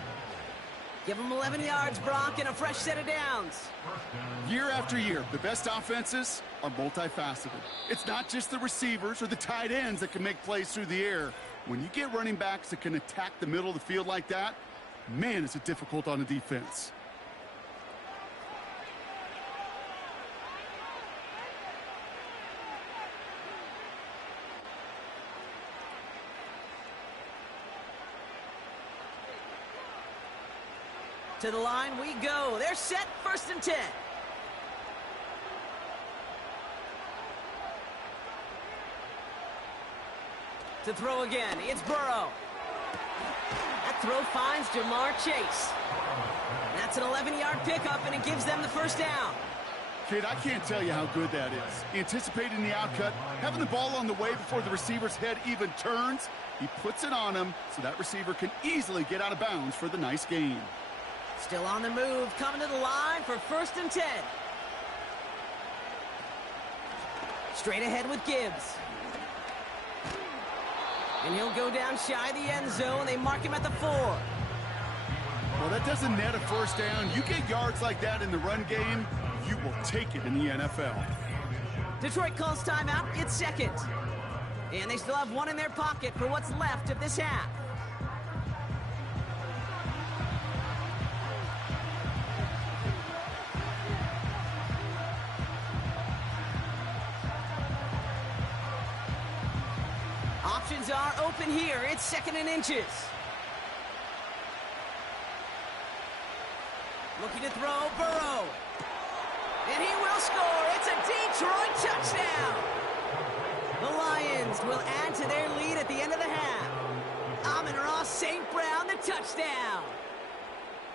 Give him 11 yards, Brock, and a fresh set of downs. Year after year, the best offenses are multifaceted. It's not just the receivers or the tight ends that can make plays through the air. When you get running backs that can attack the middle of the field like that, man, is it difficult on the defense. To the line we go. They're set, 1st and 10. To throw again, it's Burrow. That throw finds Jamar Chase. That's an 11-yard pickup, and it gives them the first down. Kid, I can't tell you how good that is. Anticipating the outcut, having the ball on the way before the receiver's head even turns, he puts it on him so that receiver can easily get out of bounds for the nice gain. Still on the move, coming to the line for 1st and 10. Straight ahead with Gibbs. And he'll go down shy of the end zone. They mark him at the 4. Well, that doesn't net a first down. You get yards like that in the run game, you will take it in the NFL. Detroit calls timeout. It's 2nd. And they still have one in their pocket for what's left of this half. Options are open here. It's 2nd and inches. Looking to throw, Burrow. And he will score. It's a Detroit touchdown. The Lions will add to their lead at the end of the half. Amon-Ra St. Brown, the touchdown.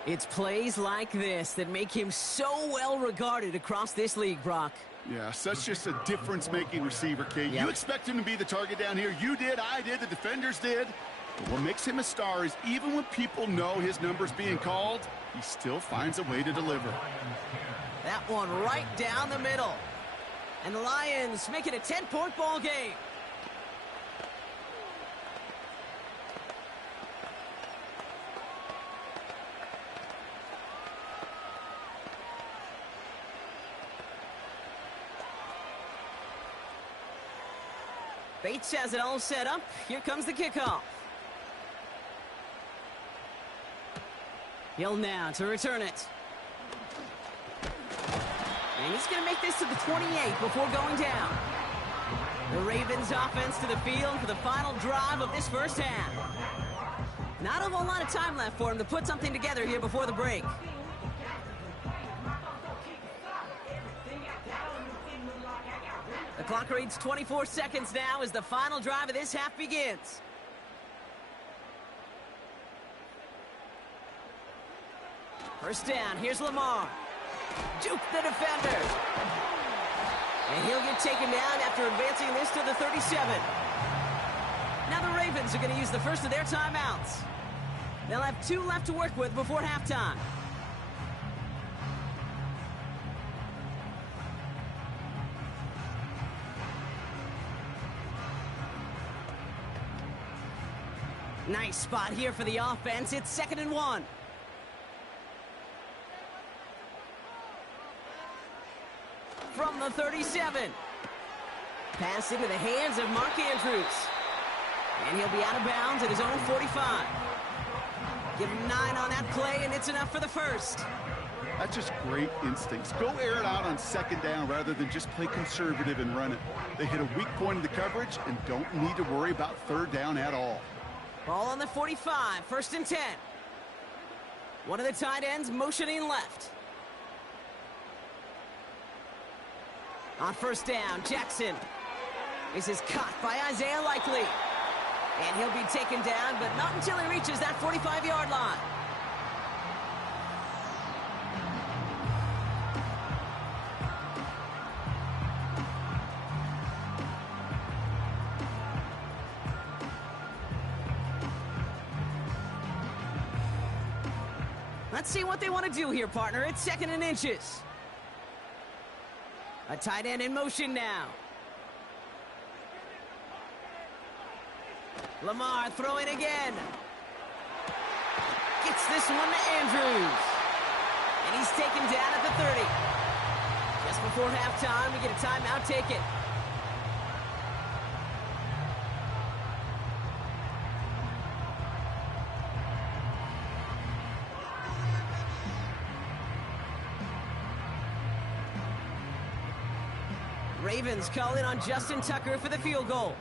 It's plays like this that make him so well regarded across this league, Brock. Yeah, such just a difference-making receiver, Kate. Yep. You expect him to be the target down here. You did, I did, the defenders did. But what makes him a star is even when people know his number's being called, he still finds a way to deliver. That one right down the middle. And the Lions make it a 10-point ball game. Bates has it all set up. Here comes the kickoff. Hill now to return it. And he's going to make this to the 28 before going down. The Ravens offense to the field for the final drive of this first half. Not a whole lot of time left for him to put something together here before the break. The clock reads 24 seconds now as the final drive of this half begins. First down, here's Lamar. Juke the defender. And he'll get taken down after advancing this to the 37. Now the Ravens are going to use the first of their timeouts. They'll have 2 left to work with before halftime. Nice spot here for the offense. It's 2nd and 1. From the 37. Pass into the hands of Mark Andrews. And he'll be out of bounds at his own 45. Give him 9 on that play, and it's enough for the first. That's just great instincts. Go air it out on second down rather than just play conservative and run it. They hit a weak point in the coverage and don't need to worry about third down at all. Ball on the 45, 1st and 10. One of the tight ends motioning left. On 1st down, Jackson. This is caught by Isaiah Likely. And he'll be taken down, but not until he reaches that 45-yard line. Let's see what they want to do here, partner. It's 2nd and inches. A tight end in motion now. Lamar throwing again. Gets this one to Andrews. And he's taken down at the 30. Just before halftime, we get a timeout taken. Ravens call in on Justin Tucker for the field goal.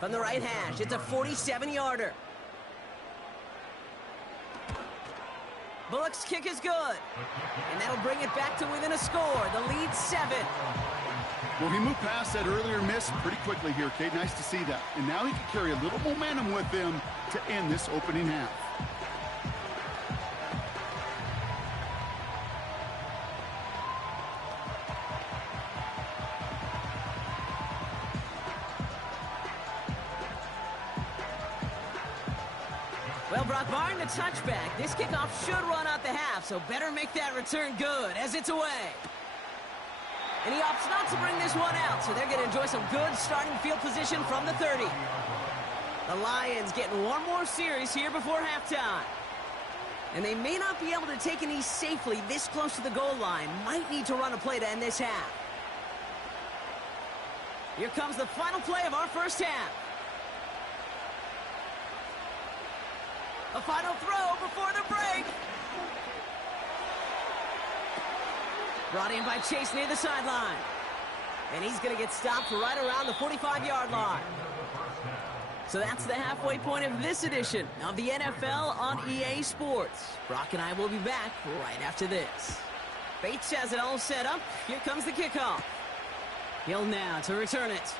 From the right hash, it's a 47-yarder. Bullock's kick is good. And that'll bring it back to within a score. The lead 7. Well, he moved past that earlier miss pretty quickly here, Kate. Nice to see that. And now he can carry a little momentum with him to end this opening half. Well, Brock, barring the touchback, this kickoff should run out the half, so better make that return good as it's away. And he opts not to bring this one out, so they're going to enjoy some good starting field position from the 30. The Lions getting one more series here before halftime. And they may not be able to take a knee safely this close to the goal line. Might need to run a play to end this half. Here comes the final play of our first half. A final throw before the break. Brought in by Chase near the sideline. And he's going to get stopped right around the 45-yard line. So that's the halfway point of this edition of the NFL on EA Sports. Brock and I will be back right after this. Bates has it all set up. Here comes the kickoff. Hill now to return it.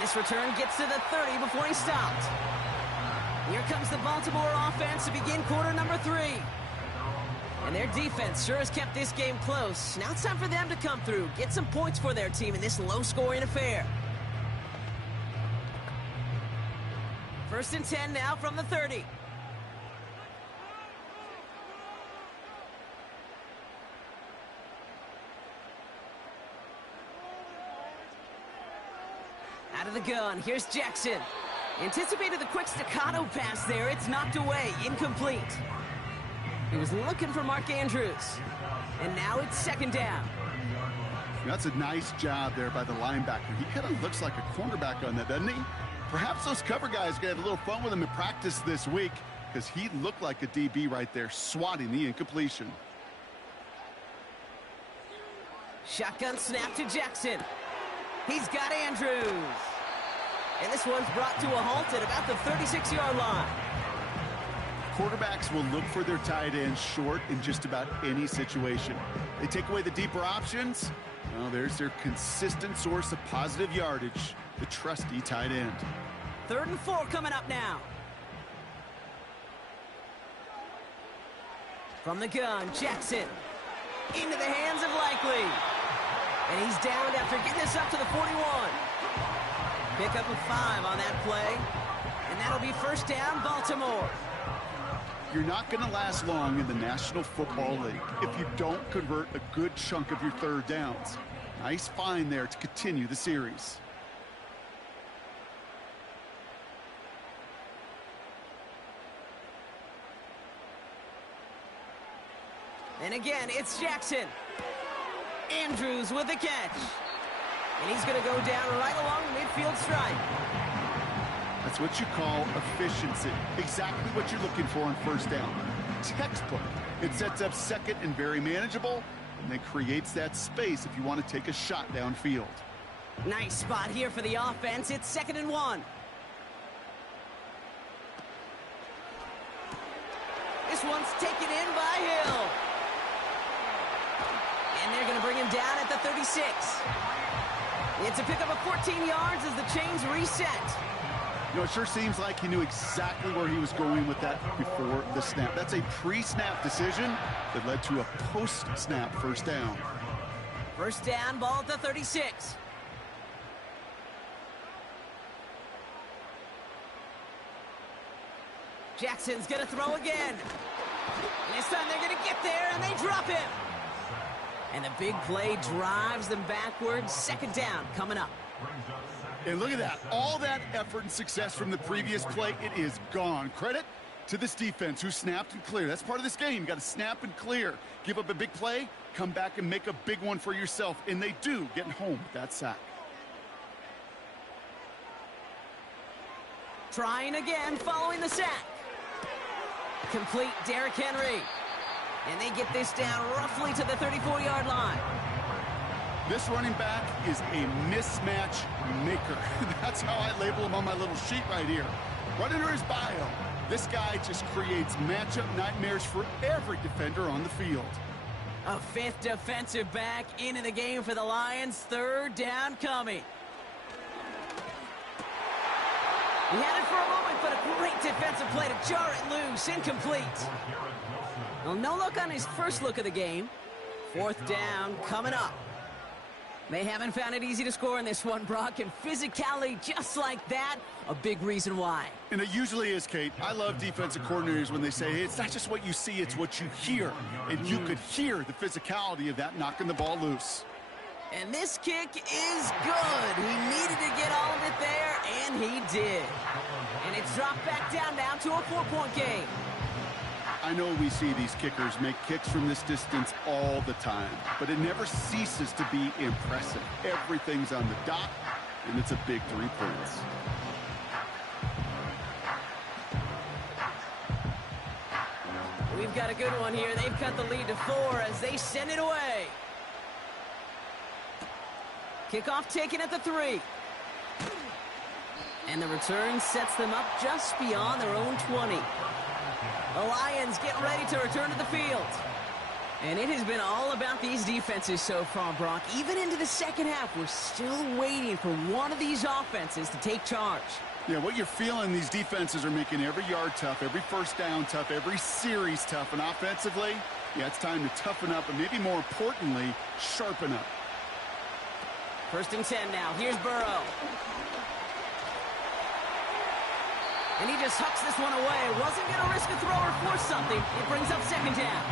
This return gets to the 30 before he's stopped. Here comes the Baltimore offense to begin quarter number 3. And their defense sure has kept this game close. Now it's time for them to come through, get some points for their team in this low-scoring affair. 1st and 10 now from the 30. Out of the gun, here's Jackson. Anticipated the quick staccato pass there. It's knocked away, incomplete. He was looking for Mark Andrews. And now it's 2nd down. That's a nice job there by the linebacker. He kind of looks like a cornerback on that, doesn't he? Perhaps those cover guys are going to have a little fun with him in practice this week because he looked like a DB right there, swatting the incompletion. Shotgun snap to Jackson. He's got Andrews. And this one's brought to a halt at about the 36-yard line. Quarterbacks will look for their tight ends short in just about any situation. They take away the deeper options. Well, there's their consistent source of positive yardage, the trusty tight end. 3rd and 4 coming up now. From the gun, Jackson. Into the hands of Likely. And he's downed after getting this up to the 41. Pick up a 5 on that play. And that'll be 1st down, Baltimore. You're not going to last long in the National Football League if you don't convert a good chunk of your 3rd downs. Nice find there to continue the series. And again, it's Jackson. Andrews with the catch. And he's going to go down right along the midfield stripe. That's what you call efficiency. Exactly what you're looking for on first down. Textbook. It sets up second and very manageable, and then creates that space if you want to take a shot downfield. Nice spot here for the offense. It's 2nd and 1. This one's taken in by Hill. And they're going to bring him down at the 36. It's a pickup of 14 yards as the chains reset. You know, it sure seems like he knew exactly where he was going with that before the snap. That's a pre-snap decision that led to a post-snap first down. First down, ball at the 36. Jackson's going to throw again. And this time they're going to get there, and they drop him. And the big play drives them backwards. 2nd down coming up. And look at that. All that effort and success from the previous play, it is gone. Credit to this defense who snapped and cleared. That's part of this game. You got to snap and clear. Give up a big play, come back and make a big one for yourself. And they do, getting home with that sack. Trying again following the sack. Complete Derrick Henry. And they get this down roughly to the 34-yard line. This running back is a mismatch maker. That's how I label him on my little sheet right here. Right under his bio, this guy just creates matchup nightmares for every defender on the field. A 5th defensive back into the game for the Lions. 3rd down coming. He had it for a moment, but a great defensive play to jar it loose. Incomplete. Well, no look on his first look of the game. 4th down coming up. They haven't found it easy to score in this one, Brock, and physicality just like that, a big reason why. And it usually is, Kate. I love defensive coordinators when they say, hey, it's not just what you see, it's what you hear. And you could hear the physicality of that knocking the ball loose. And this kick is good. He needed to get all of it there, and he did. And it's dropped back down now to a 4-point game. I know we see these kickers make kicks from this distance all the time, but it never ceases to be impressive. Everything's on the dot, and it's a big 3 points. We've got a good one here. They've cut the lead to 4 as they send it away. Kickoff taken at the 3. And the return sets them up just beyond their own 20. The Lions getting ready to return to the field. And it has been all about these defenses so far, Brock. Even into the second half, we're still waiting for one of these offenses to take charge. Yeah, what you're feeling, these defenses are making every yard tough, every first down tough, every series tough. And offensively, yeah, it's time to toughen up and maybe more importantly, sharpen up. 1st and 10 now. Here's Burrow. And he just hucks this one away. Wasn't going to risk a throw or force something. It brings up 2nd down.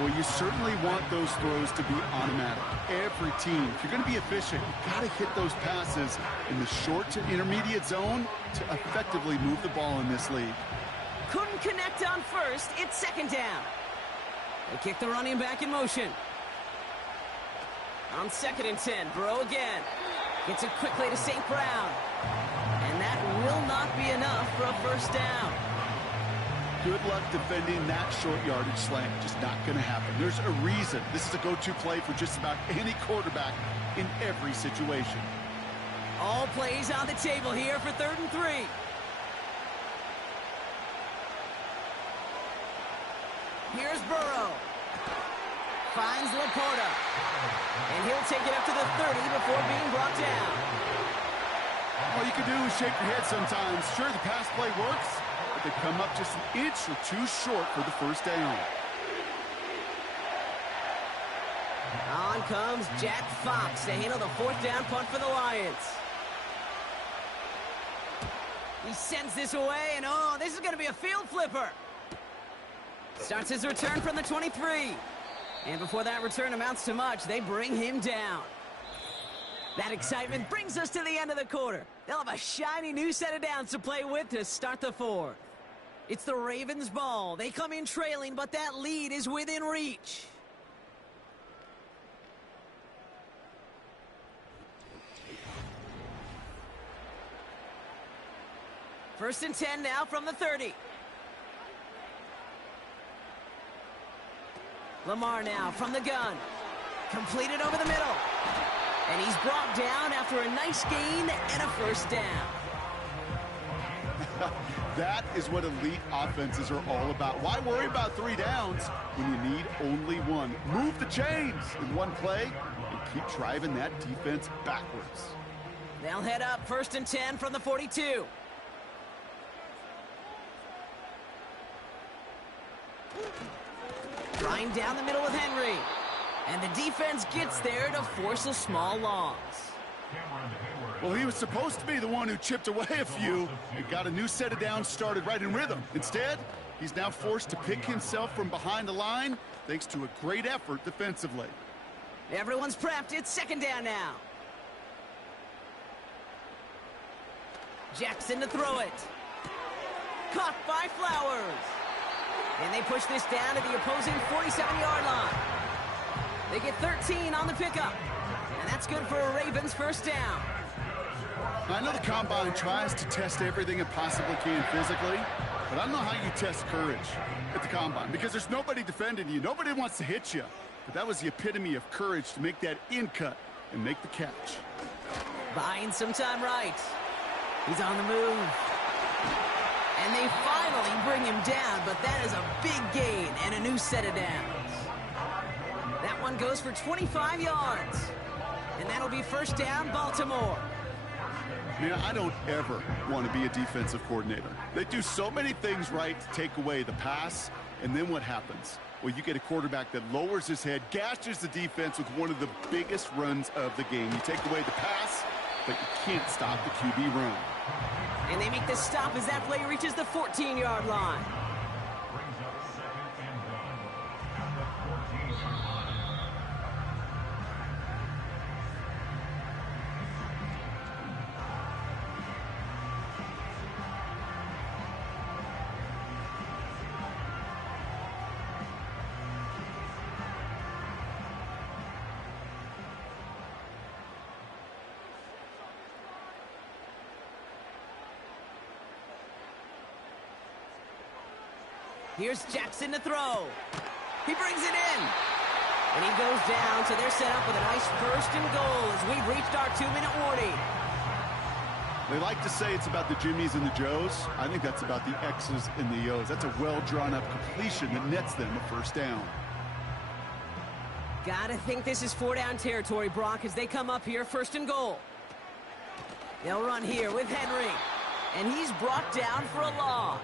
Well, you certainly want those throws to be automatic. Every team, if you're going to be efficient, you've got to hit those passes in the short to intermediate zone to effectively move the ball in this league. Couldn't connect on 1st. It's 2nd down. They kick the running back in motion. On 2nd and 10, Burrow again. Gets it quickly to St. Brown. And that will not be enough for a 1st down. Good luck defending that short yardage slant. Just not going to happen. There's a reason. This is a go-to play for just about any quarterback in every situation. All plays on the table here for 3rd and 3. Here's Burrow. Finds Laporta. And he'll take it up to the 30 before being brought down. All you can do is shake your head sometimes. Sure, the pass play works, but they come up just an inch or 2 short for the 1st down. On comes Jack Fox to handle the 4th down punt for the Lions. He sends this away, and oh, this is going to be a field flipper. Starts his return from the 23. And before that return amounts to much, they bring him down. That excitement brings us to the end of the quarter. They'll have a shiny new set of downs to play with to start the 4th. It's the Ravens' ball. They come in trailing, but that lead is within reach. First and 10 now from the 30. Lamar now from the gun. Completed over the middle. And he's brought down after a nice gain and a first down. That is what elite offenses are all about. Why worry about 3 downs when you need only one? Move the chains in one play and keep driving that defense backwards. They'll head up first and 10 from the 42. Trying down the middle with Henry. And the defense gets there to force a small loss. Well, he was supposed to be the one who chipped away a few and got a new set of downs started right in rhythm. Instead, he's now forced to pick himself from behind the line thanks to a great effort defensively. Everyone's prepped. It's second down now. Jackson to throw it. Caught by Flowers. And they push this down to the opposing 47-yard line. They get 13 on the pickup. And that's good for a Ravens first down. I know the Combine tries to test everything it possibly can physically, but I don't know how you test courage at the Combine because there's nobody defending you. Nobody wants to hit you. But that was the epitome of courage to make that in cut and make the catch. Buying some time right. He's on the move. And they finally bring him down, but that is a big gain and a new set of downs. That one goes for 25 yards. And that'll be first down, Baltimore. Man, I don't ever want to be a defensive coordinator. They do so many things right to take away the pass, and then what happens? Well, you get a quarterback that lowers his head, gashes the defense with one of the biggest runs of the game. You take away the pass, but you can't stop the QB run. And they make the stop as that play reaches the 14-yard line. Here's Jackson to throw. He brings it in. And he goes down, so they're set up with a nice first and goal as we've reached our 2-minute warning. They like to say it's about the Jimmies and the Joes. I think that's about the X's and the O's. That's a well-drawn-up completion that nets them a first down. Gotta think this is 4-down territory, Brock, as they come up here first and goal. They'll run here with Henry. And he's brought down for a loss.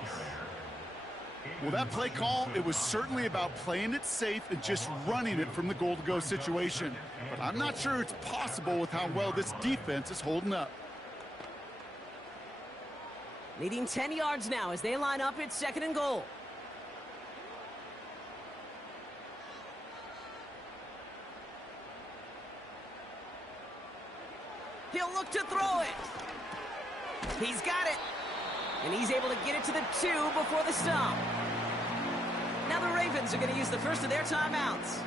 Well, that play call, it was certainly about playing it safe and just running it from the goal-to-go situation. But I'm not sure it's possible with how well this defense is holding up. Leading 10 yards now as they line up at second and goal. He'll look to throw it. He's got it. And he's able to get it to the 2 before the stop. Now the Ravens are going to use the first of their timeouts.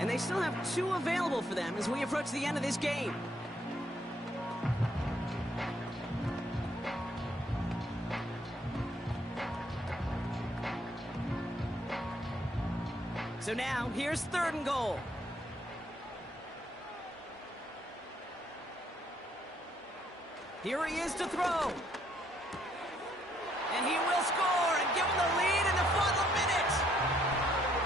And they still have 2 available for them as we approach the end of this game. So now, here's third and goal. Here he is to throw. And he will score and give them the lead in the final minute.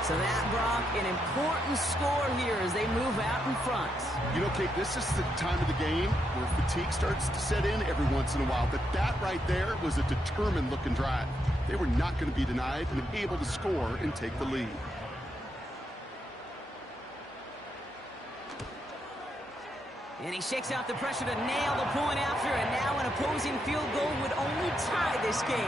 So that, Brock, an important score here as they move out in front. You know, Kate, this is the time of the game where fatigue starts to set in every once in a while. But that right there was a determined-looking drive. They were not going to be denied and able to score and take the lead. And he shakes out the pressure to nail the point after, and now an opposing field goal would only tie this game.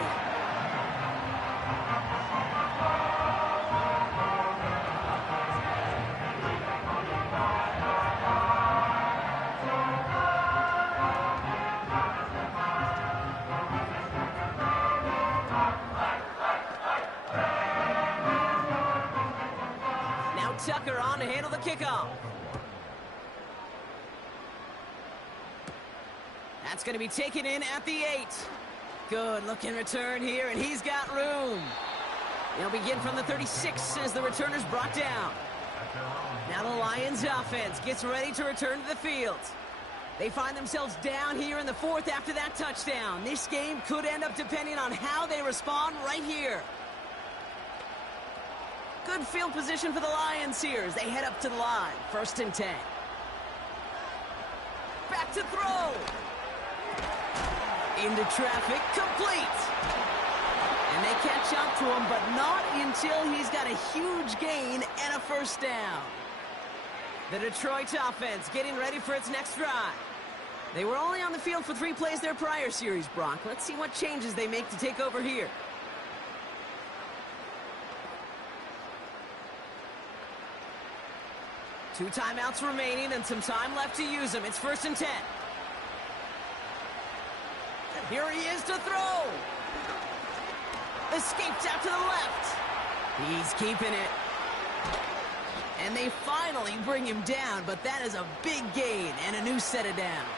Now Tucker on to handle the kickoff. That's going to be taken in at the 8. Good looking return here, and he's got room. They'll begin from the 36 as the returner's brought down. Now the Lions offense gets ready to return to the field. They find themselves down here in the fourth after that touchdown. This game could end up depending on how they respond right here. Good field position for the Lions here as they head up to the line. 1st and 10. Back to throw. Into traffic, complete. And they catch up to him, but not until he's got a huge gain and a 1st down. The Detroit offense getting ready for its next drive. They were only on the field for 3 plays their prior series, Brock. Let's see what changes they make to take over here. Two timeouts remaining and some time left to use them. It's 1st and 10. Here he is to throw. Escapes out to the left. He's keeping it. And they finally bring him down, but that is a big gain and a new set of downs.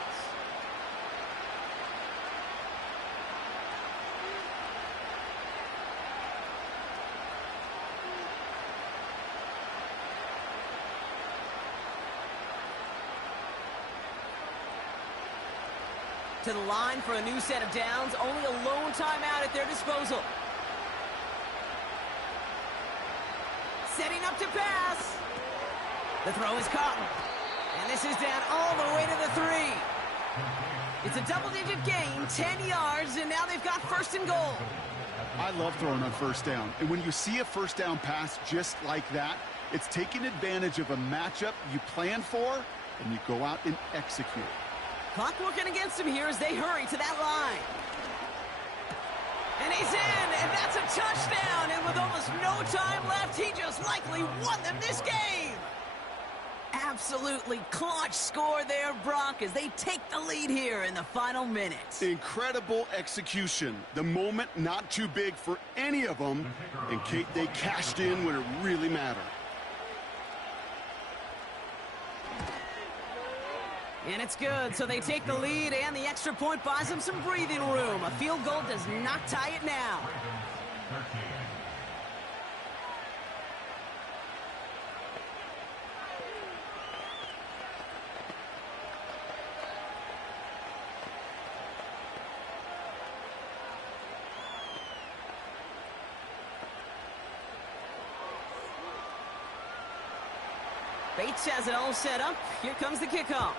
To the line for a new set of downs. Only a lone timeout at their disposal. Setting up to pass. The throw is caught. And this is down all the way to the 3. It's a double-digit gain, 10 yards, and now they've got 1st and goal. I love throwing on 1st down. And when you see a 1st down pass just like that, it's taking advantage of a matchup you plan for, and you go out and execute. Clock working against him here as they hurry to that line. And he's in, and that's a touchdown. And with almost no time left, he just likely won them this game. Absolutely clutch score there, Brock, as they take the lead here in the final minutes. Incredible execution. The moment not too big for any of them. And Kate, they cashed in when it really mattered. And it's good, so they take the lead, and the extra point buys them some breathing room. A field goal does not tie it now. Bates has it all set up. Here comes the kickoff.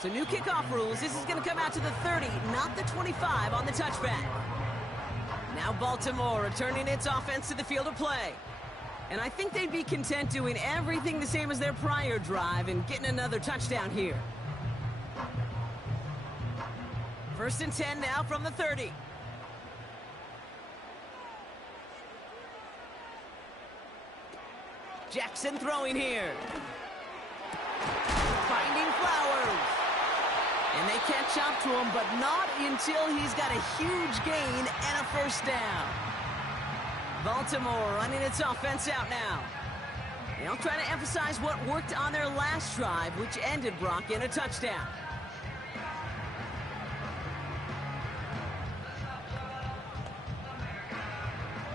So new kickoff rules. This is going to come out to the 30, not the 25 on the touchback. Now Baltimore returning its offense to the field of play. And I think they'd be content doing everything the same as their prior drive and getting another touchdown here. 1st and 10 now from the 30. Jackson throwing here. Finding Flowers. And they catch up to him, but not until he's got a huge gain and a 1st down. Baltimore running its offense out now. They'll try to emphasize what worked on their last drive, which ended, Brock, in a touchdown.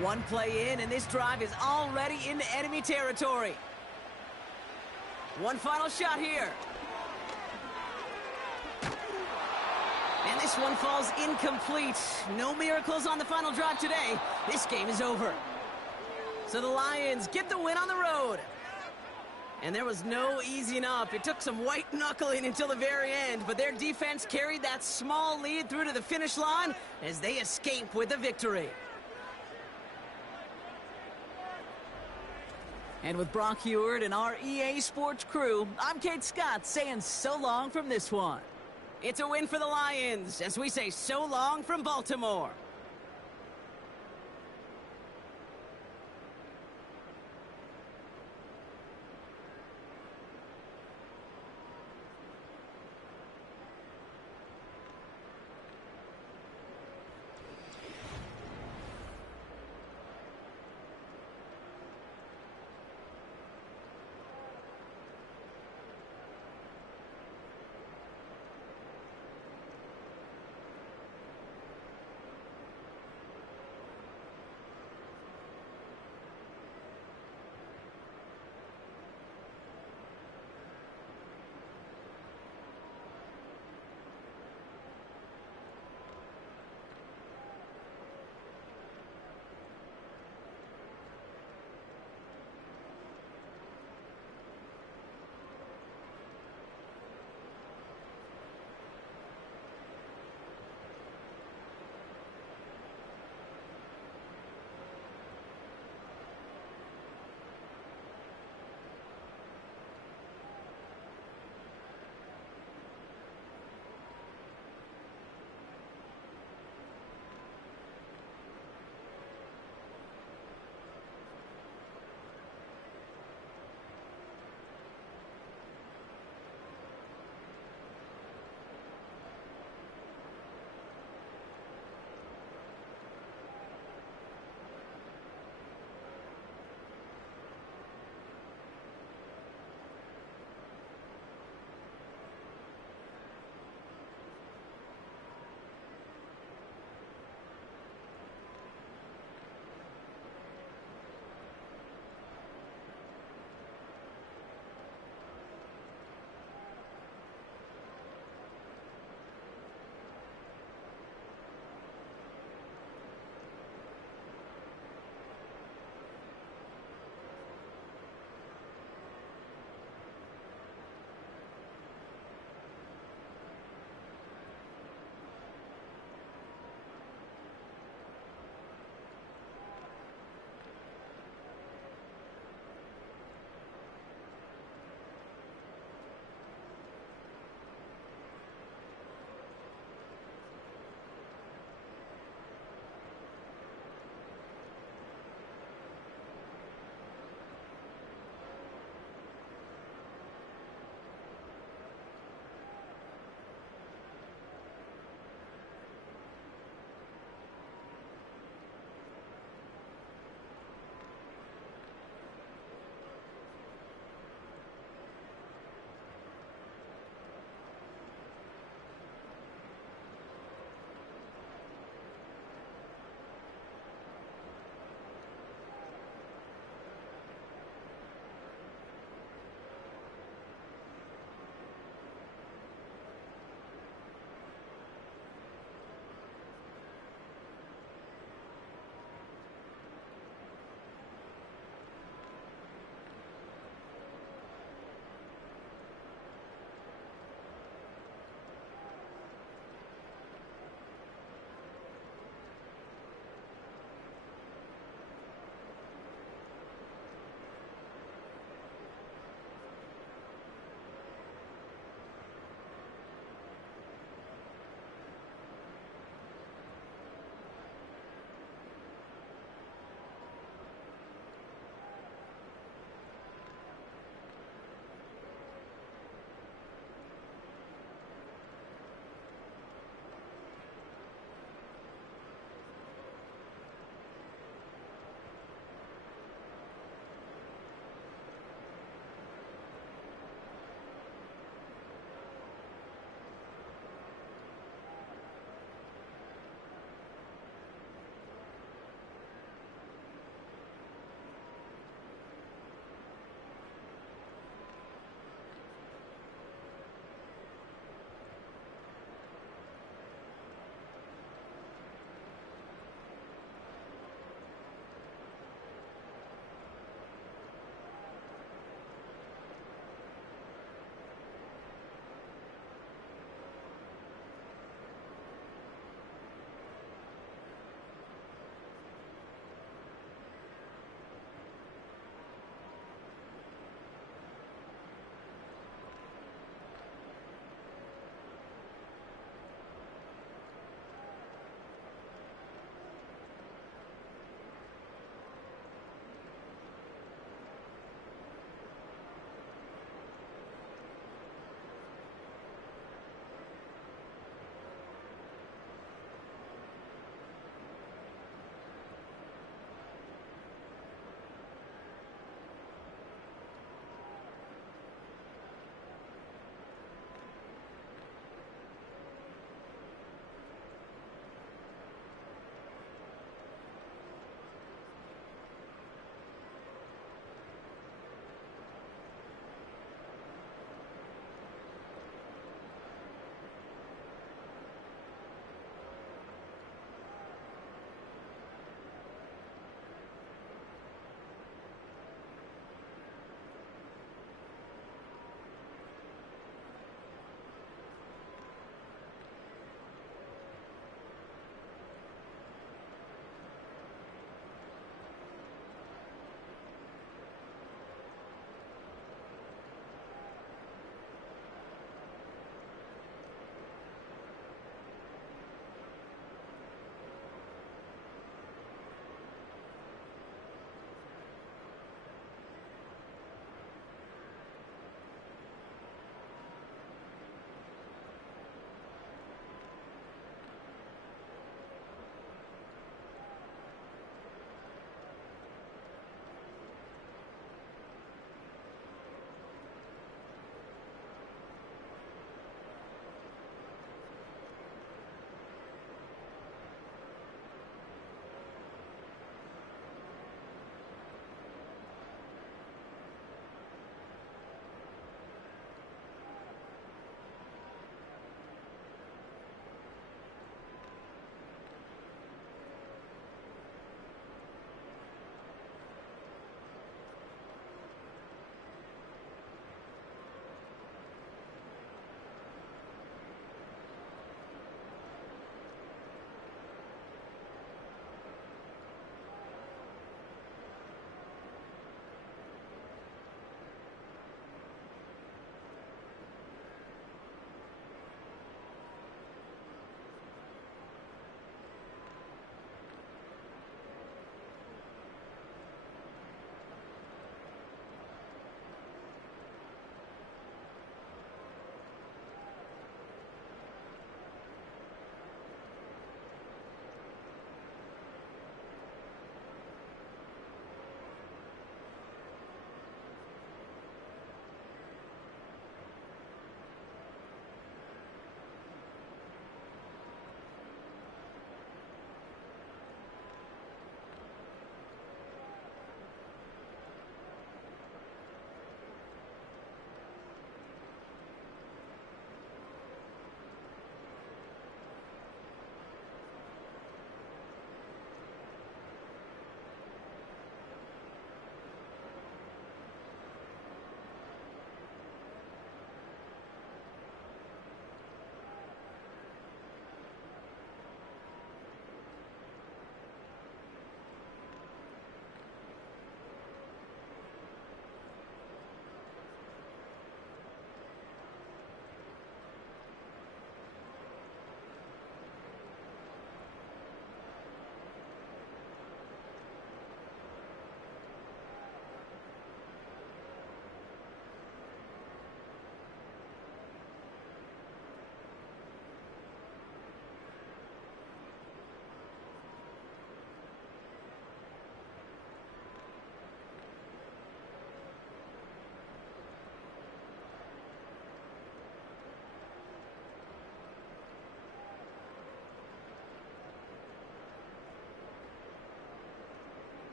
One play in, and this drive is already into enemy territory. One final shot here. And this one falls incomplete. No miracles on the final drive today. This game is over. So the Lions get the win on the road. And there was no easing up. It took some white knuckling until the very end, but their defense carried that small lead through to the finish line as they escape with the victory. And with Brock Huard and our EA Sports crew, I'm Kate Scott saying so long from this one. It's a win for the Lions as we say so long from Baltimore.